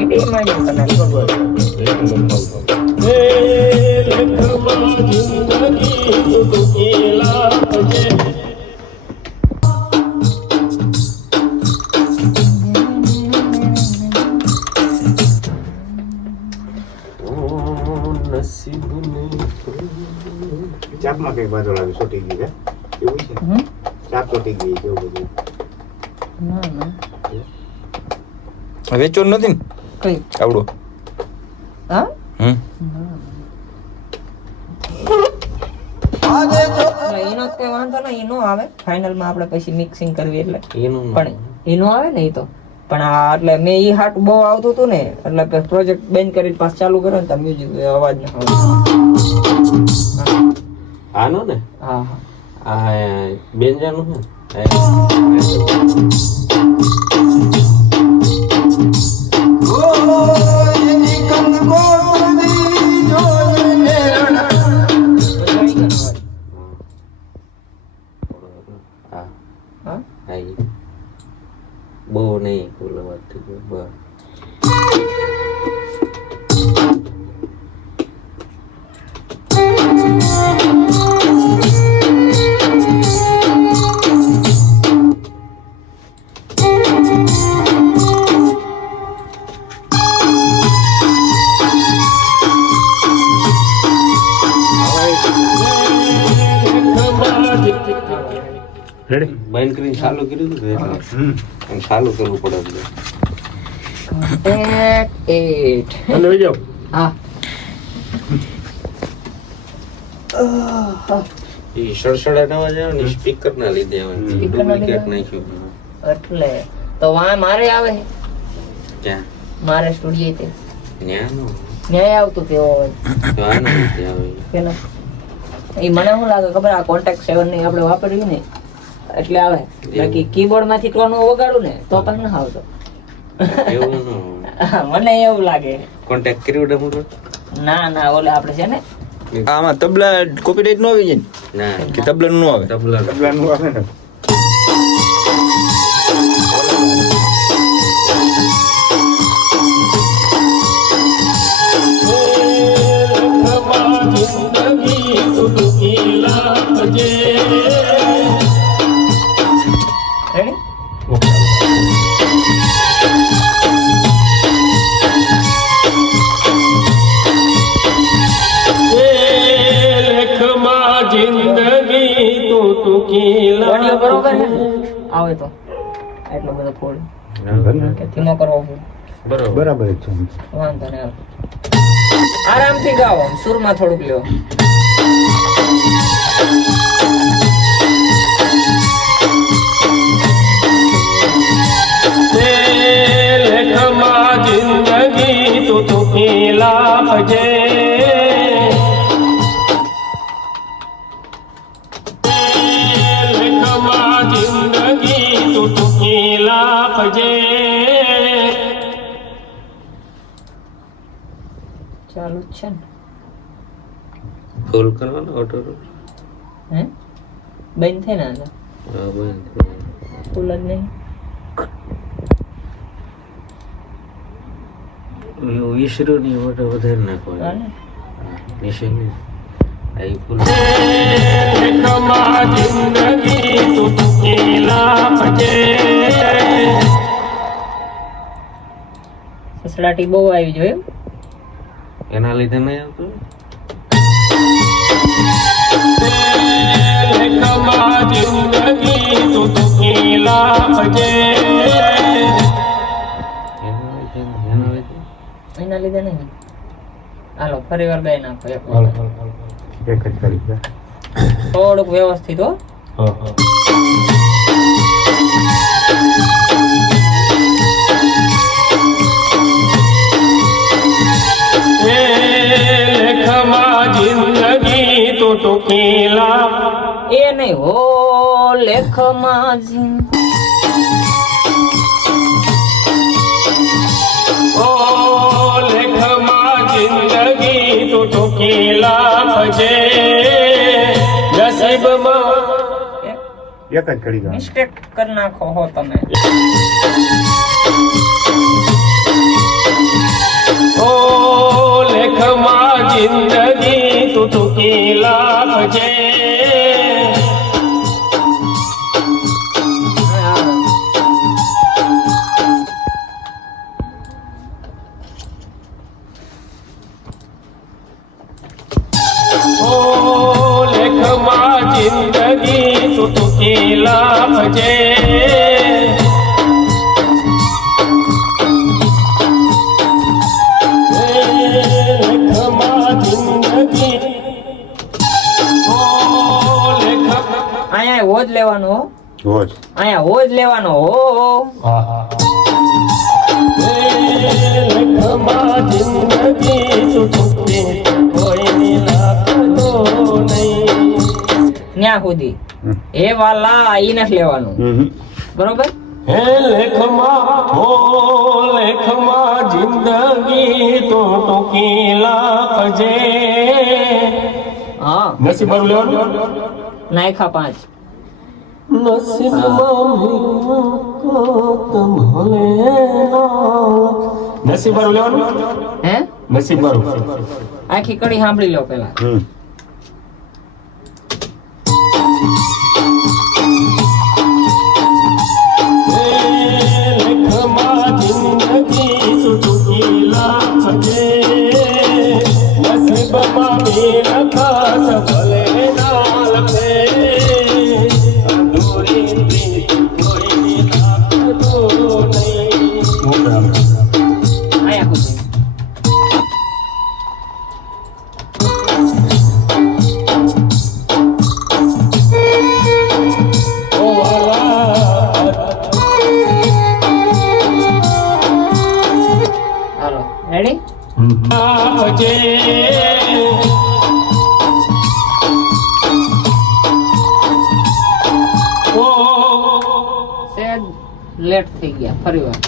મીડિયમમાં જ કરવાનું. લેખમાં જિંદગી સુખી લાગજે. ચાપમાં કઈક બાજુ લાગે ચોટી ગઈ છે એવું છે. હમ? ચાપ ચોટી ગઈ છે એવું બધું. ના ના વેચો નથી ને કઈ આવડો. હા હમ આજે જો એટલે એનો જ કઈ વાંધો નહીં, એનો આવે ફાઇનલમાં આપણે પછી મિક્સિંગ કરવી એટલે એનું પણ એનો આવે ને એ તો પણ આ એટલે મેં ઈ હાટ બહુ આવતું હતું ને એટલે પ્રોજેક્ટ બેન્ડ કરી પાછું ચાલુ કર્યો ને તો મ્યુઝિક અવાજ ન આવે. આનો ને હા હા આ બેન્જાનું છે એની કંકોત્રી જોઈને રણા. પછી આવી ગયો ને અવાજ. હા હા હા ઈ. બહુ નહીં ફૂલ અવાજ થઈ ગયો બસ. રેડી બંધ કરીને ચાલુ કર્યું હતું ને એટલે આમ ચાલુ કરવું પડે એટલે. Contact 8. અને લઈ જાઓ. હા એ સડસડાટ અવાજ આવે ને સ્પીકર ના લીધે આવે Speaker ના લીધે ડુપ્લિકેટ આવે? નાખ્યું એટલે તો વાં મારે આવે ક્યાં મારે સ્ટુડિયો તે ન્યા નો ન્યાય આવતું તેવો અવાજ તો આનો રીતે આવે પેલા એ મને શું લાગે ખબર આ કોન્ટેક્ટ 7 ની આપણે વાપર્યું ને એટલે આવે બાકી કીબોર્ડ માંથી ટોન વગાડું ને તો પણ ના આવતો એવું નો મને એવું લાગે કોન્ટેક્ટ કર્યું ડમો ના ના ઓલે આપણે છે ને આમાં તબલા કોપીરાઈટ નો આવી જાય ના ને? કે તબલા નું આવે તબલા તબલાનું આવે ને રેડી લેખમાં જિંદગી તું ટૂંકી ઓડિયો બરોબર છે આવે તો એટલો બધો ફોડ કે ધીમો કરવો બરોબર બરાબર જ છે વાંધો નહીં હાલો. આરામથી ગાઓ આમ સુરમાં થોડુંક લ્યો લેખમાં જિંદગી તું ટૂંકી લાપજે લેખમાં જિંદગી તું ટૂંકી લાપજે ચાલુ જ છે ને ફૂલ કરવાનો ઓટો હે બંધ થઈ ના બંધ ફૂલ જ નહીં એવું ઈસરો ની ઓટો વધારે નાખો હાલે. નીચે નહીં આ ફૂલ લેખમાં જિંદગી તું ટૂંકી લાપજે સસડાટી બહુ આવી જોયું એના લીધે નહીં આવતું લેખમાં જિંદગી તું ટૂંકી લાપજે એના લીધે નહીં હાલો ફરી વાર ગાઈ નાખો એક હાલો વાર. એક જ કરી દે થોડુંક વ્યવસ્થિત હો લેખમાં જિંદગી તું ટૂંકી લાપ એ નહીં હો લેખમાં ઓ લેખમાં જિંદગી તું ટૂંકી લાપજે નસીબમાં એક જ કરી દે મિસ્ટેક કરી નાખો હો તમે ઓ લેખમાં જિંદગી તું ટૂંકી લાપજે ઓ લેખમાં જિંદગી તું ટૂંકી લાપજે લેખમાં જિંદગી ઓ લેખ અહીંયા હો જ લેવાનો હો રોજ અહીંયા હો જ લેવાનો હો લેખમાં જિંદગી તું ટૂંકી કોઈની લાગતો નહીં ન્યા સુધી એ વાલા ઈ નથી લેવાનું બરોબર હે લેખમાં જિંદગી તું ટૂંકી લાપજે હા નસીબ મારું લેવાનું નાયખા 5 નસીબ મારું લેવાનું હે નસીબ મારું આખી કડી સાંભળી લો પેલા લેખમાં જિંદગી તું ટૂંકી લાપજે નસીબમાં મેં લખાશ ભલે ના લખે અધૂરી આપજે ઓ સેજ લેટ થઈ ગયા ફરીવાર.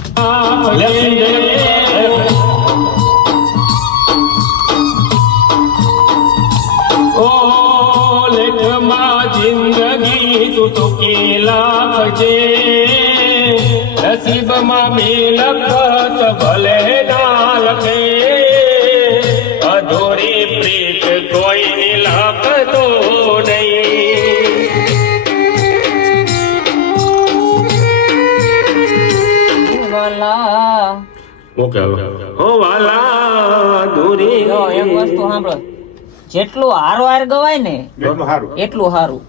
ઓ લેખમાં જિંદગી તું તો કેલા ખજે નસીબમાં બી લખત ભલે ના લખે અધૂરી પ્રીત કોઈની લખતો નહીં. વાલા ઓકે ઓ વાલા દૂરી જો એક વસ્તુ સાંભળો, જેટલું હારવાર ગવાય ને એટલું સારું એટલું સારું.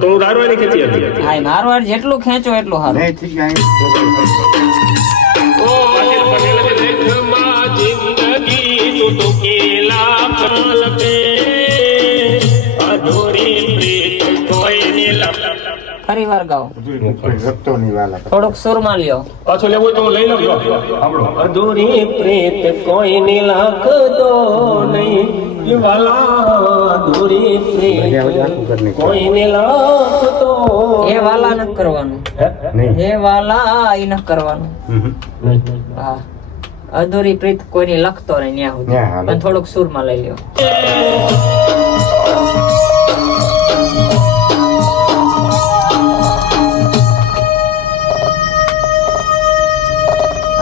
તો હું દારવાની ખેતી હતી. હા, હારવાર જેટલું ખેંચો એટલું સારું. નહીં થઈ જાય ઓ લેખમાં જિંદગી તું તો કેલા લખે અધૂરી પ્રીત કોઈની લખે. ફરીવાર ગાઓ, કોઈ રખતો નહીં વાલા થોડુંક સુરમાં લ્યો. પાછો લેવું હોય તો હું લઈ લઉં છું. સાંભળો અધૂરી પ્રીત કોઈની લખતો નહીં વાલા અધૂરી પ્રીત કોઈની લખતો એ વાલા ન કરવાનું, નહીં એ વાલા ઈ ન કરવાનું. હા, અધૂરી પ્રીત કોઈની લખતો નહીં ન્યા સુધી. ન્યા હાલો. પણ થોડુંક સુરમાં લઈ લ્યો.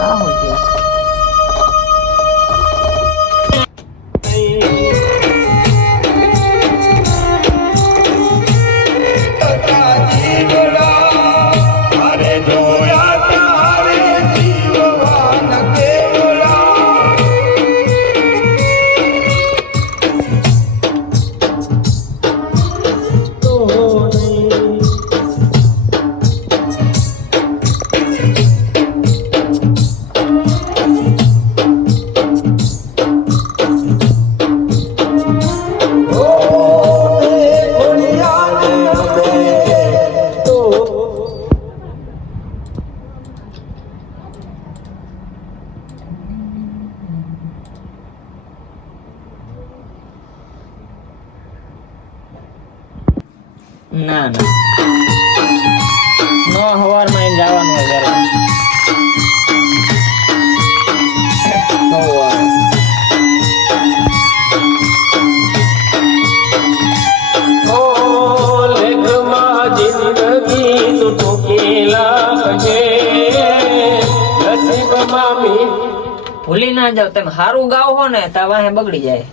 આ શું થયું? અરે જોયા તારે જીવવાન કેવડા ના ના, નો હવારમાં જવાનું હોય જરા. સવારે. ઓ લેખમાં જિંદગી તું તો કેલા ખજે નસીબમાં બી ભૂલી ના જાવ, તમે સારું ગાવ હો ને તો વાહે બગડી જાય.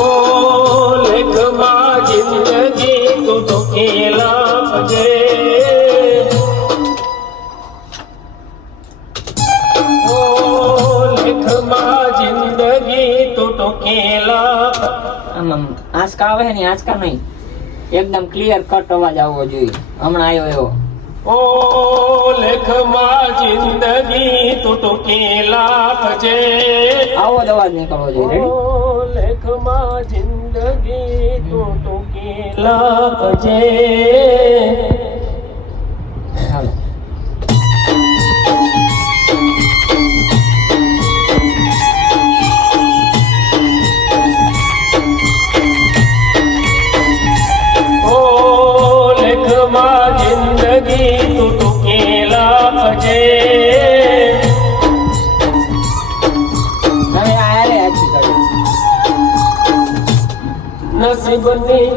ઓ લેખમાં જિંદગી તું તો કેલા ખજે ઓ લેખમાં જિંદગી તું તો કેલા આમ આંચકા આવે ને આંચકા નહીં, એકદમ ક્લિયર કટ અવાજ આવવો જોઈએ. હમણાં આવ્યો એવો. ઓ લેખમાં જિંદગી તું તો કેલા ખજે આવો જ અવાજ નીકળવો જોઈએ. રેડી? લેખમાં જિંદગી તું તો કેલા ખજે હાલો. ઓ લેખમાં જિંદગી તું તો કેલા ખજે હવે આ રે આછી કાઢો. નસીબની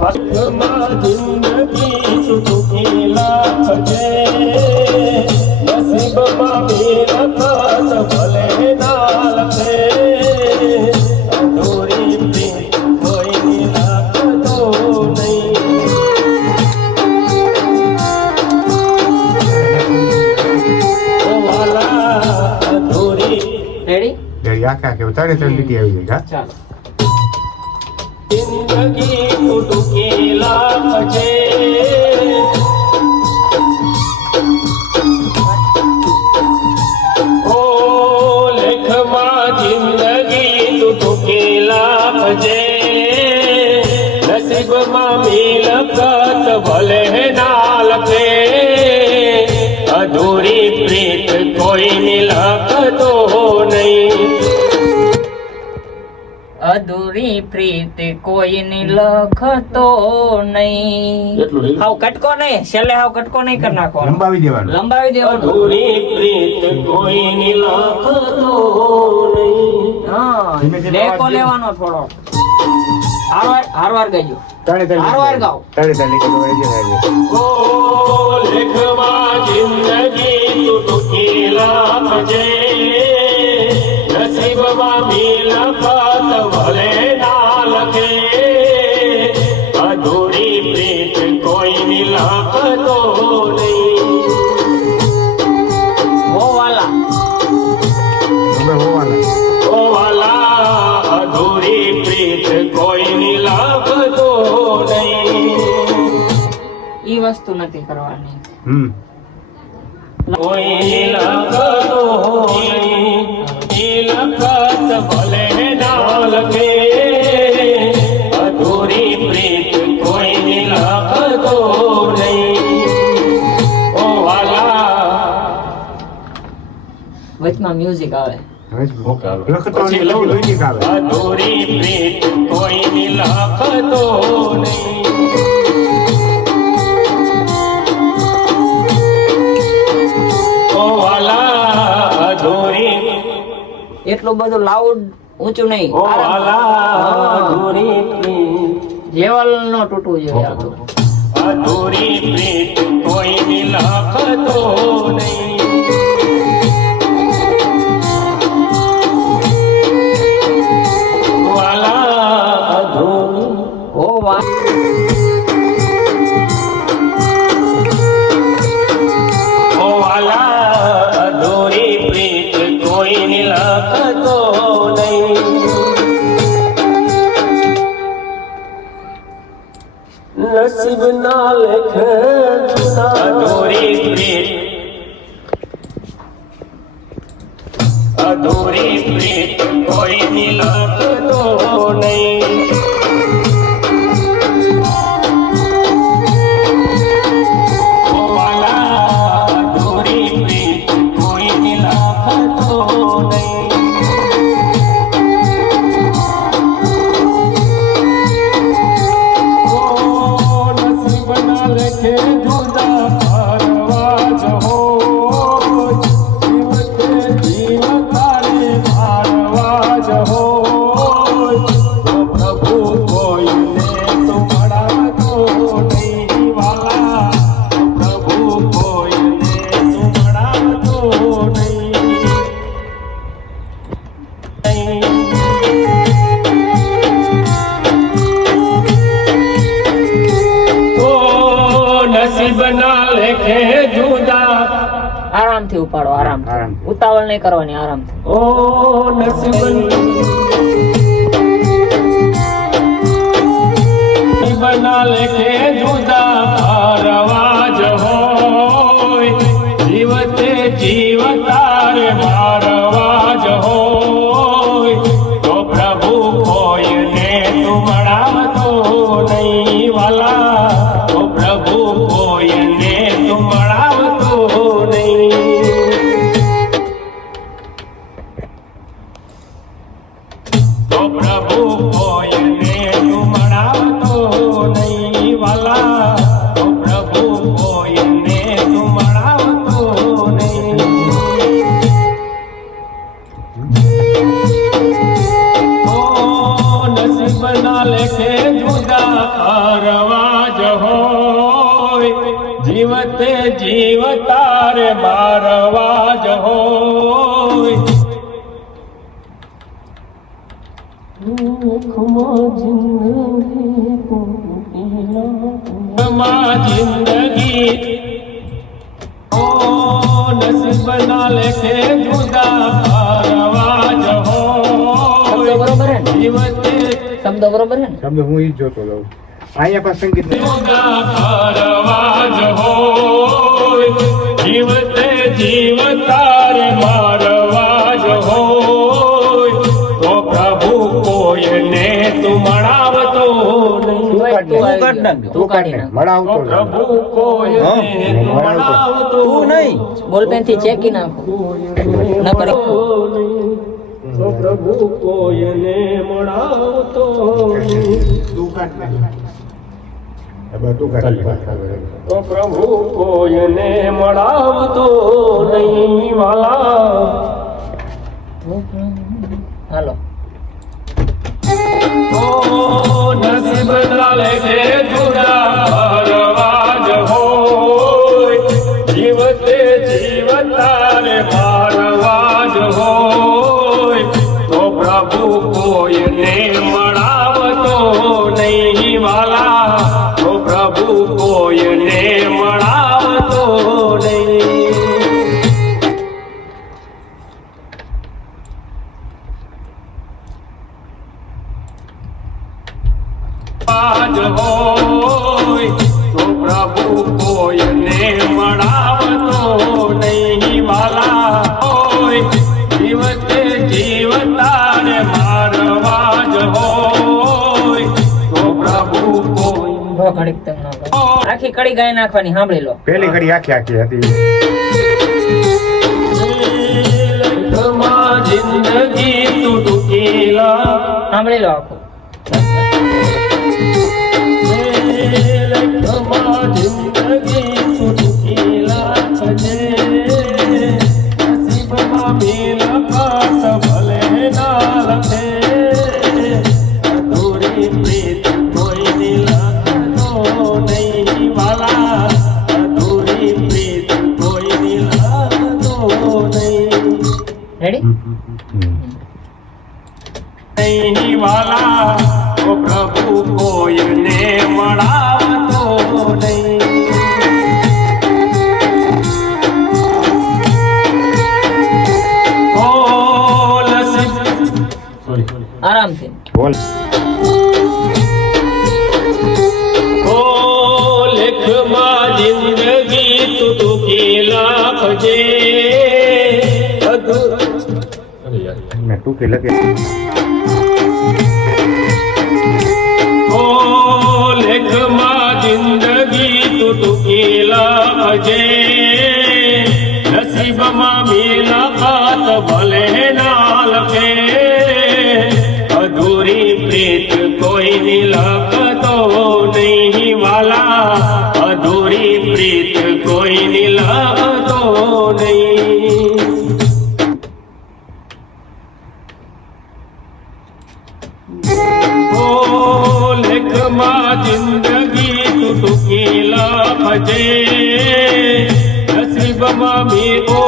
લેખમાં જિંદગી તું તો કેલા ખજે નસીબમાં બી લખત ભલે ના લખે અધૂરી પ્રીત કોઈની લખતો નહીં. ઓ વાલા અધૂરી રેડી? આખા કે ઉતારે તો લીટી આવી જાય ચાલો. જિંદગી તું તો કેલા ખજે ઓ લેખમાં જિંદગી તું તો કેલા ખજે નસીબમાં બી લખત અધૂરી પ્રીત કોઈની લખતો નહીં. એટલું લઈ લો. હાવ કટકો નહીં, છેલ્લે હાવ કટકો નહીં કરી નાખવાનો, લંબાવી દેવાનું લંબાવી દેવાનો. અધૂરી પ્રીત કોઈની લખતો નહીં. હા, ધીમે ધીમે લેકો અવાજ લેવાનો થોડો. હારવાર ગાજો. તણે હારવાર ગાઓ. તણે તો વળી જાય ઓ લેખમાં જિંદગી તું ટૂંકી લાગજે, નસીબમાં મિલકત ભલે ના લખે, અધૂરી પ્રીત કોઈની લખતો નહીં. હો વાલા, તમે હોવાના ઓ વાલા, અધૂરી પ્રીત કોઈની લખતો નહીં. ઈ વસ્તુ નથી કરવાની. કોઈની લખતો નહીં, ઈ લખત ભલે ના લખે, અધૂરી પ્રીત કોઈની લખતો નહીં. ઓ વાલા, વચમાં મ્યુઝિક આવે. લખતો નહીં લોહી આવે અધૂરી પ્રીત કોઈની લખતો નહીં. ઓ વાલા, અધૂરી, એટલું બધું લાઉડ ઊંચું નહીં. ઓ વાલા, અધૂરી પ્રીત, લેવલ નો તૂટવું જોઈએ આપણું. અધૂરી પ્રીત કોઈની લખતો નહીં. વાલા, અધૂરી, ઓ વાહ, ઓ વાલા, અધૂરી પ્રીત કોઈની લખતો નહીં. નસીબ ના લેખે અધૂરી પ્રીત, અધૂરી પ્રીત કોઈની લખતો નહીં. ઓ વાલા, અધૂરી પ્રીત કોઈની લખતો નહીં. ઓ નસીબના લેખે જુદા ફરવા જહો, જીવતે જીવ તારે મારવા જહો, તો પ્રભુ કોઈને તો મળાતો નહીં. વાલા, તો પ્રભુ કોઈને તો મળાતો નહીં. ઓ નસીબના લેખે જુદા, આરામથી ઉપાડો, આરામથી. આરામથી. ઉતાવળ નહીં કરવાની, આરામથી. ઓ નસીબના લેખે જુદા ફરવા જહોય, જીવતે જીવ તારે મારવા જહોય, તો પ્રભુ કોઈને તું મળાવતો નહીં. વાલા, તો પ્રભુ કોઈને તું મળાવતો નહીં. તો પ્રભુ કોઈને તું મળાવતો નહીં. વાલા, તો પ્રભુ કોઈને તું મળાવતો નહીં. ઓ નસીબના લેખે જુદા ફરવા જહોય, જીવતે જીવ તારે મારવા જહોય, જિંદગી ઓ નસીબના લેખે જુદા ફરવા શબ્દો જહોય, બરોબર હે ને? જીવતે શબ્દો બરોબર હે ને? શબ્દ હું ઈ જ જોતો લઉં અહીંયા પાસે સંગીત જુદા ફરવા જહોય, જીવતે જીવ તારે મારવા જહોય, તો પ્રભુ કોઈને તું મળાવતો નહીં. તું કાઢી નાખ. તું કાઢી નાખ. મળાવતો તો પ્રભુ કોઈને તું મળાવતો નહીં. બોલપેન થી ચેકી નાખો. ન કરી. તો પ્રભુ કોઈને મળાવતો તો પ્રભુ કોઈને મળાવતો નહીં વાલા. હાલો ઓ નસીબ ચાલે છે જુદા ભરવાજ હોય, જીવતે જીવતારે ભારવાજ હોય, તો પ્રભુ કોઈને મળાવતો નહીં વાલા, તો પ્રભુ કોઈને મળાવતો નહીં. આજ હોય તો પ્રભુ કોઈને મળાવતો નહીં વાલા, હોય જીવતે જીવતારે મારવા જ હોય, તો પ્રભુ કોઈ ઉભો ઘડીક તેમ ન કરો. આખી કડી ગાય નાખવાની, સાંભળી લો. પેલી ઘડી આખી હતી. લખમાં જિંદગી તું ટૂંકીલા, સાંભળી લો આખું. લખમાં જિંદગી તું ટૂંકીલા થજે, નસીબમાં બી લખાત ભલે ના લખે, અધૂરી પ્રીત કોઈની લખતો નહીં વાલા, અધૂરી પ્રીત કોઈની લખતો નહીં. રેડી? નહીં વાલા, તો પ્રભુ કોઈને મળાવતો નહીં. ઓ નસીબ આરામથી. બોલ. ઓ લેખમાં જિંદગી તું ટૂંકી લખજે, મેં ટૂંકી લખી. ઓ લેખમાં જિંદગી તું ટૂંકી લખજે, નસીબમાં બી લખાત ભલે ના લખે, અધૂરી પ્રીત કોઈની લખતો નહીં વાલા, અધૂરી પ્રીત કોઈની લખતો નહીં. ઓ લેખમાં જિંદગી તું ટૂંકી લખજે, નસીબમાં બી ઓ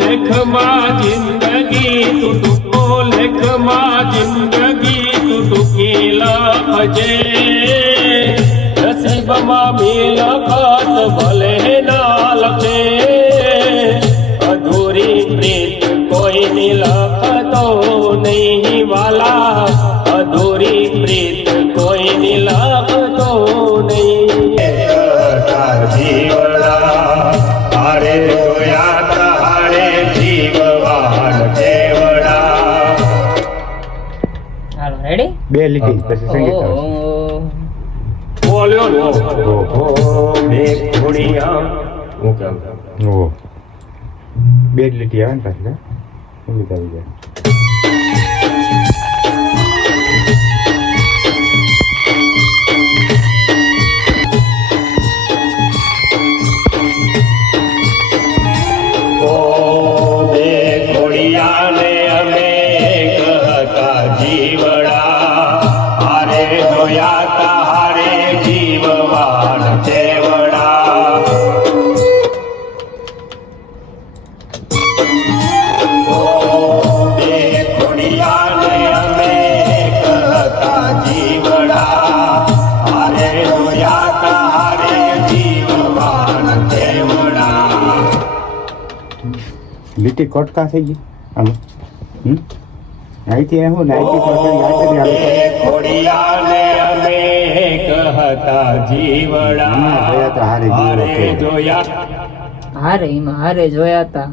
લેખમાં જિંદગી તું ટૂંકો, લેખમાં જિંદગી તું ટૂંકી લખજે, નસીબમાં બી લખાત ભલે ના લખે, અધૂરી પ્રીત કોઈની લખતો નહીં વાલા, અધૂરી પ્રીત કોઈની લખતો નહીં. જીવડા હારે જોયા તારે જીવવાન કેવડા. હાલો રેડી? બે લીટી પછી સંગીત આવશે. ઓહો. બોલ્યો નો ઓહો બે ઘોડિયા. હું કેમ ઓહો. બે જ લીટી આવે ને પાછી સંગીત આવી જાય. ઓ બે ઘોડિયાને અમે કહતા જીવડા હારે જોયા તારે જીવવાન કેવડા. ઓ બે ઘોડિયાને અમે કહતા જીવડા હારે જોયા તારે જીવવાન કેવડા. લીટી કોટકા થઈ ગઈ આમ. અહીંથી હું નાઈટી કોટકા ખોડિયાને અમે કહતા જીવડા જોયા તા હારે જીવડા હારે જોયા. હારે એમાં હારે જોયા તા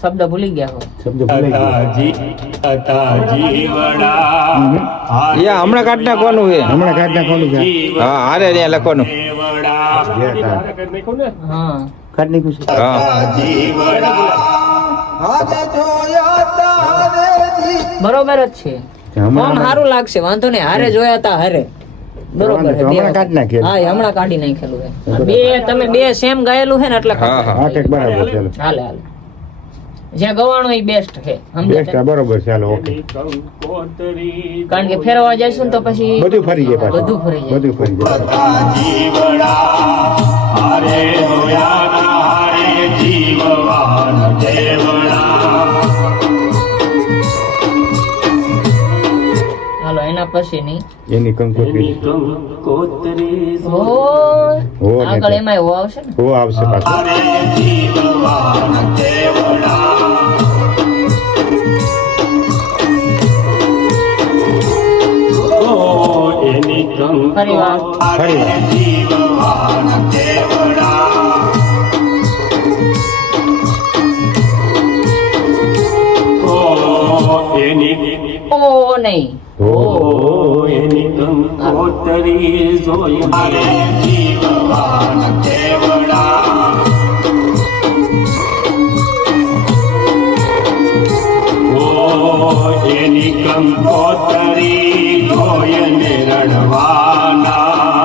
શબ્દ ભૂલી ગયા હો. શબ્દ ભૂલાઈ ગયો. હતા જીવડા એ હમણાં કાઢ નાખવાનું છે. હમણાં કાઢ નાખવાનું છે. હા હારે ત્યાં લખવાનું. જીવડા ગયા તા. હા કાઢ નાખ્યું છે. હા જીવડા હારે જોયા તા બરોબર જ છે. આમ સારું લાગશે, વાંધો નહીં. હારે જોયા તા હારે બરોબર છે. હમણાં કાઢી નાખીએ. હા એ હમણાં કાઢી નાખેલું છે. બે તમે બે સેમ ગાયેલું છે ને એટલે હા, હા. હા ઠીક બરાબર ચાલો હાલે હાલે. જ્યાં ગવાણું એ બેસ્ટ છે, બેસ્ટ સમજ્યા? બરોબર ચાલો ઓકે કંકોત્રી કારણ કે ફેરવા જઈશું ને તો પછી બધું ફરી જાય પાછું. બધું ફરી જાય. બધું ફરી જાય જીવડા હારે જોયાના હારે જીવવાન દેવડા હાલો એના પછી ની એની કંકોત્રી કંકોત્રી હો હો આગળ ને એમાં એવું આવશે ને. હો આવશે પાછું હારે જીવવાન દેવડા એની ફરી વાર. ફરી વાર. જીવવાન દેવડા એની ઓ નહીં હો એની કંકોત્રી જોઈ હારે જીવવાન દેવડા એની કંકોત્રી જોઈને રડવાના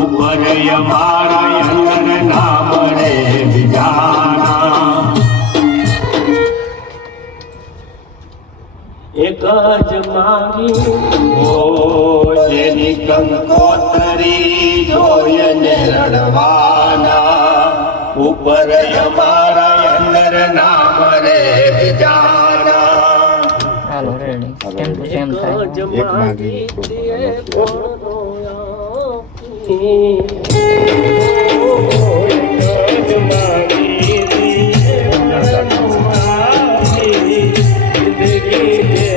ઉપર અમારા અંગન ના મળે બીજાના એક જ માંગી ઓ જેની કંકોત્રી જોઈને રડવાના ઉપર અમારા અંદર ના મળે બીજાના હાલો રેડી. સેમ ટુ સેમ થાય. એક માંગી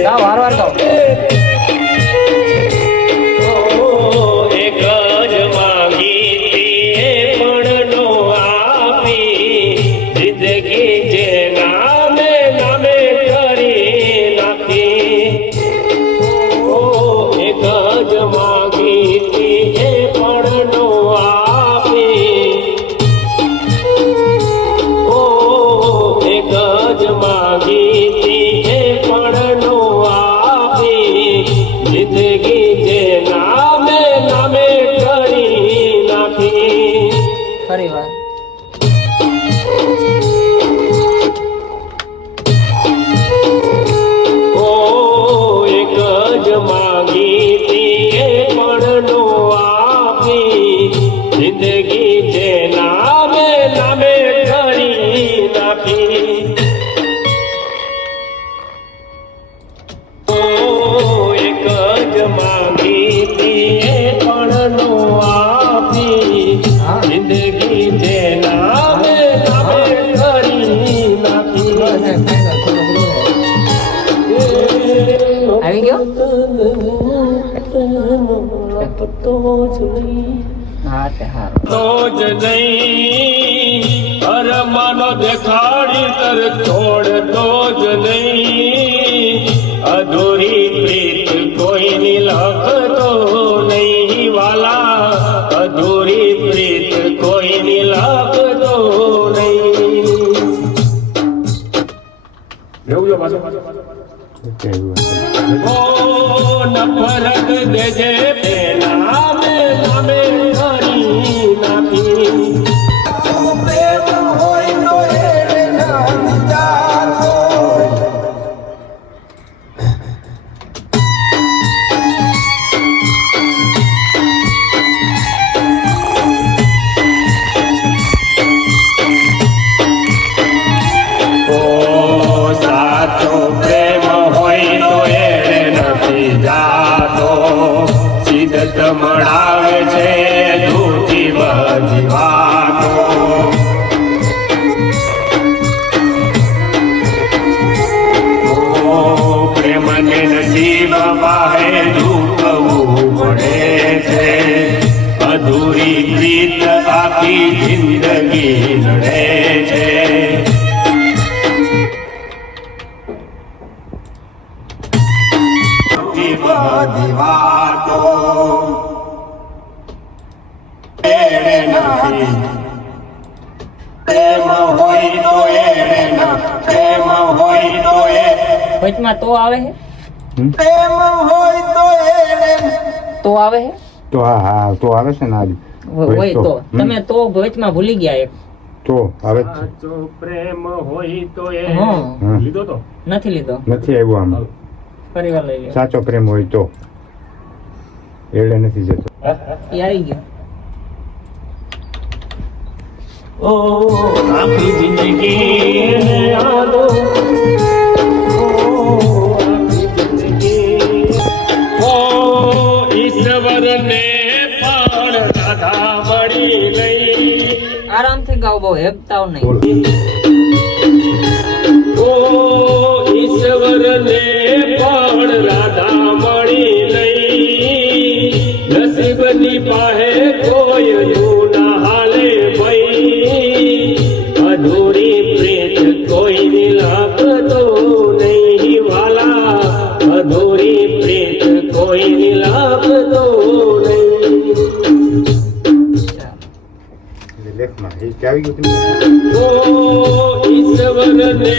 ગાઓ વાર વાર ગાઓ. એક જ માંગી પણ નો આપી જિંદગી જે નામે નામે કરી નાખી એક જ માંગી પણ નો આપી એક જ માંગી પણ નો આપી જિંદગી જે નામે નામે કરી નાખી ફરી વાર. ઓ એક જ માંગી પણ નો આપી જિંદગી જે નામે નામે કરી નાખી ઓ એક જ માંગી પણ નો આપી જિંદગી જે નામે નામે કરી નાખી આવી ગયો. હા તે હારું. તો જ નહીં અરમાનો દેખાડી તર છોડતો જ નહીં અધૂરી પ્રીત કોઈની લખતો નહીં વાલા અધૂરી પ્રીત કોઈની લખતો નહીં ઓ નફરત દેજે નામે નામે કરી નાખી ઓ સાચો પ્રેમ હોય તો એને નથી જાતો સિદ્ધ મળાવે છે જૂઠી બધી વાતો ઓ પ્રેમને નસીબ બાહે ઝૂકવું પડે છે અધૂરી પ્રીત આખી જિંદગી લડે છે બધી વાતો એણે નથી પ્રેમ હોય તો એણે ન પ્રેમ હોય તો એ વચમાં તો આવે છે. તો આવે હે? તો હા તો આવે છે ને આજ હોય તો તમે તો વચમાં ભૂલી ગયા એક તો આવે જ છે. સાચો પ્રેમ હોય તો એ હા. હા. લીધો તો નથી લીધો નથી આવ્યો આમ ફરી વાર લઈ લો સાચો પ્રેમ હોય તો એડે નથી જતો એ આવી ગયો ओ आपकी जिंदगी यादो ओ आपकी जिंदगी ओ ईश्वर ने पण राधा मળી લઈ આરામથી ગાઓ બહુ હેપતાઓ નહીં ઓ ઈશ્વર ને પણ રાધા મળી લઈ નસીબની પાહે કોઈ ના હાલે ભાઈ અધૂરી પ્રેત કોઈ લાગતો નહીં વાલા અધૂરી પ્રેત કોઈ લાગતો નહીં લેખમાં એ કે આવી ગયું ઓ ઈશ્વર ને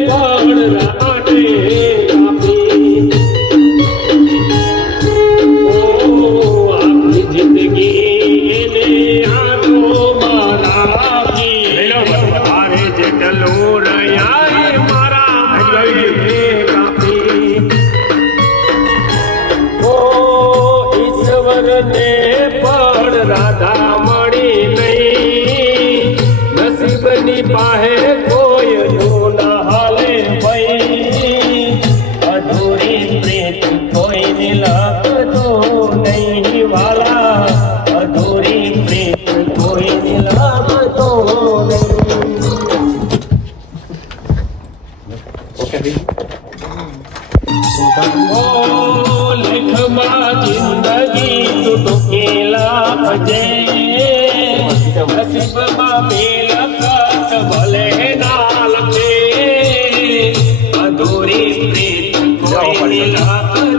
પણ રાતે આપી ઓ આપની જિંદગી એને હાથોમાં રાખી મારે જેટલું રહ્યા મારા કાપી ઓ ઈશ્વર ને પણ રાધા મળી નહીં નસીબની પાહે કોઈ ના હાલે ભાઈ અધૂરી પ્રેત કોઈ લાગતો નહીં વાલા અધૂરી પ્રેત કોઈ લાગતો નહીં ઓકે થઈ ઓ લેખમાં જિંદગી ટૂંકેલા ભજે નસીબમાં મેલકત ભલે ના લખે અધૂરી પ્રીત કોઈ લાગતો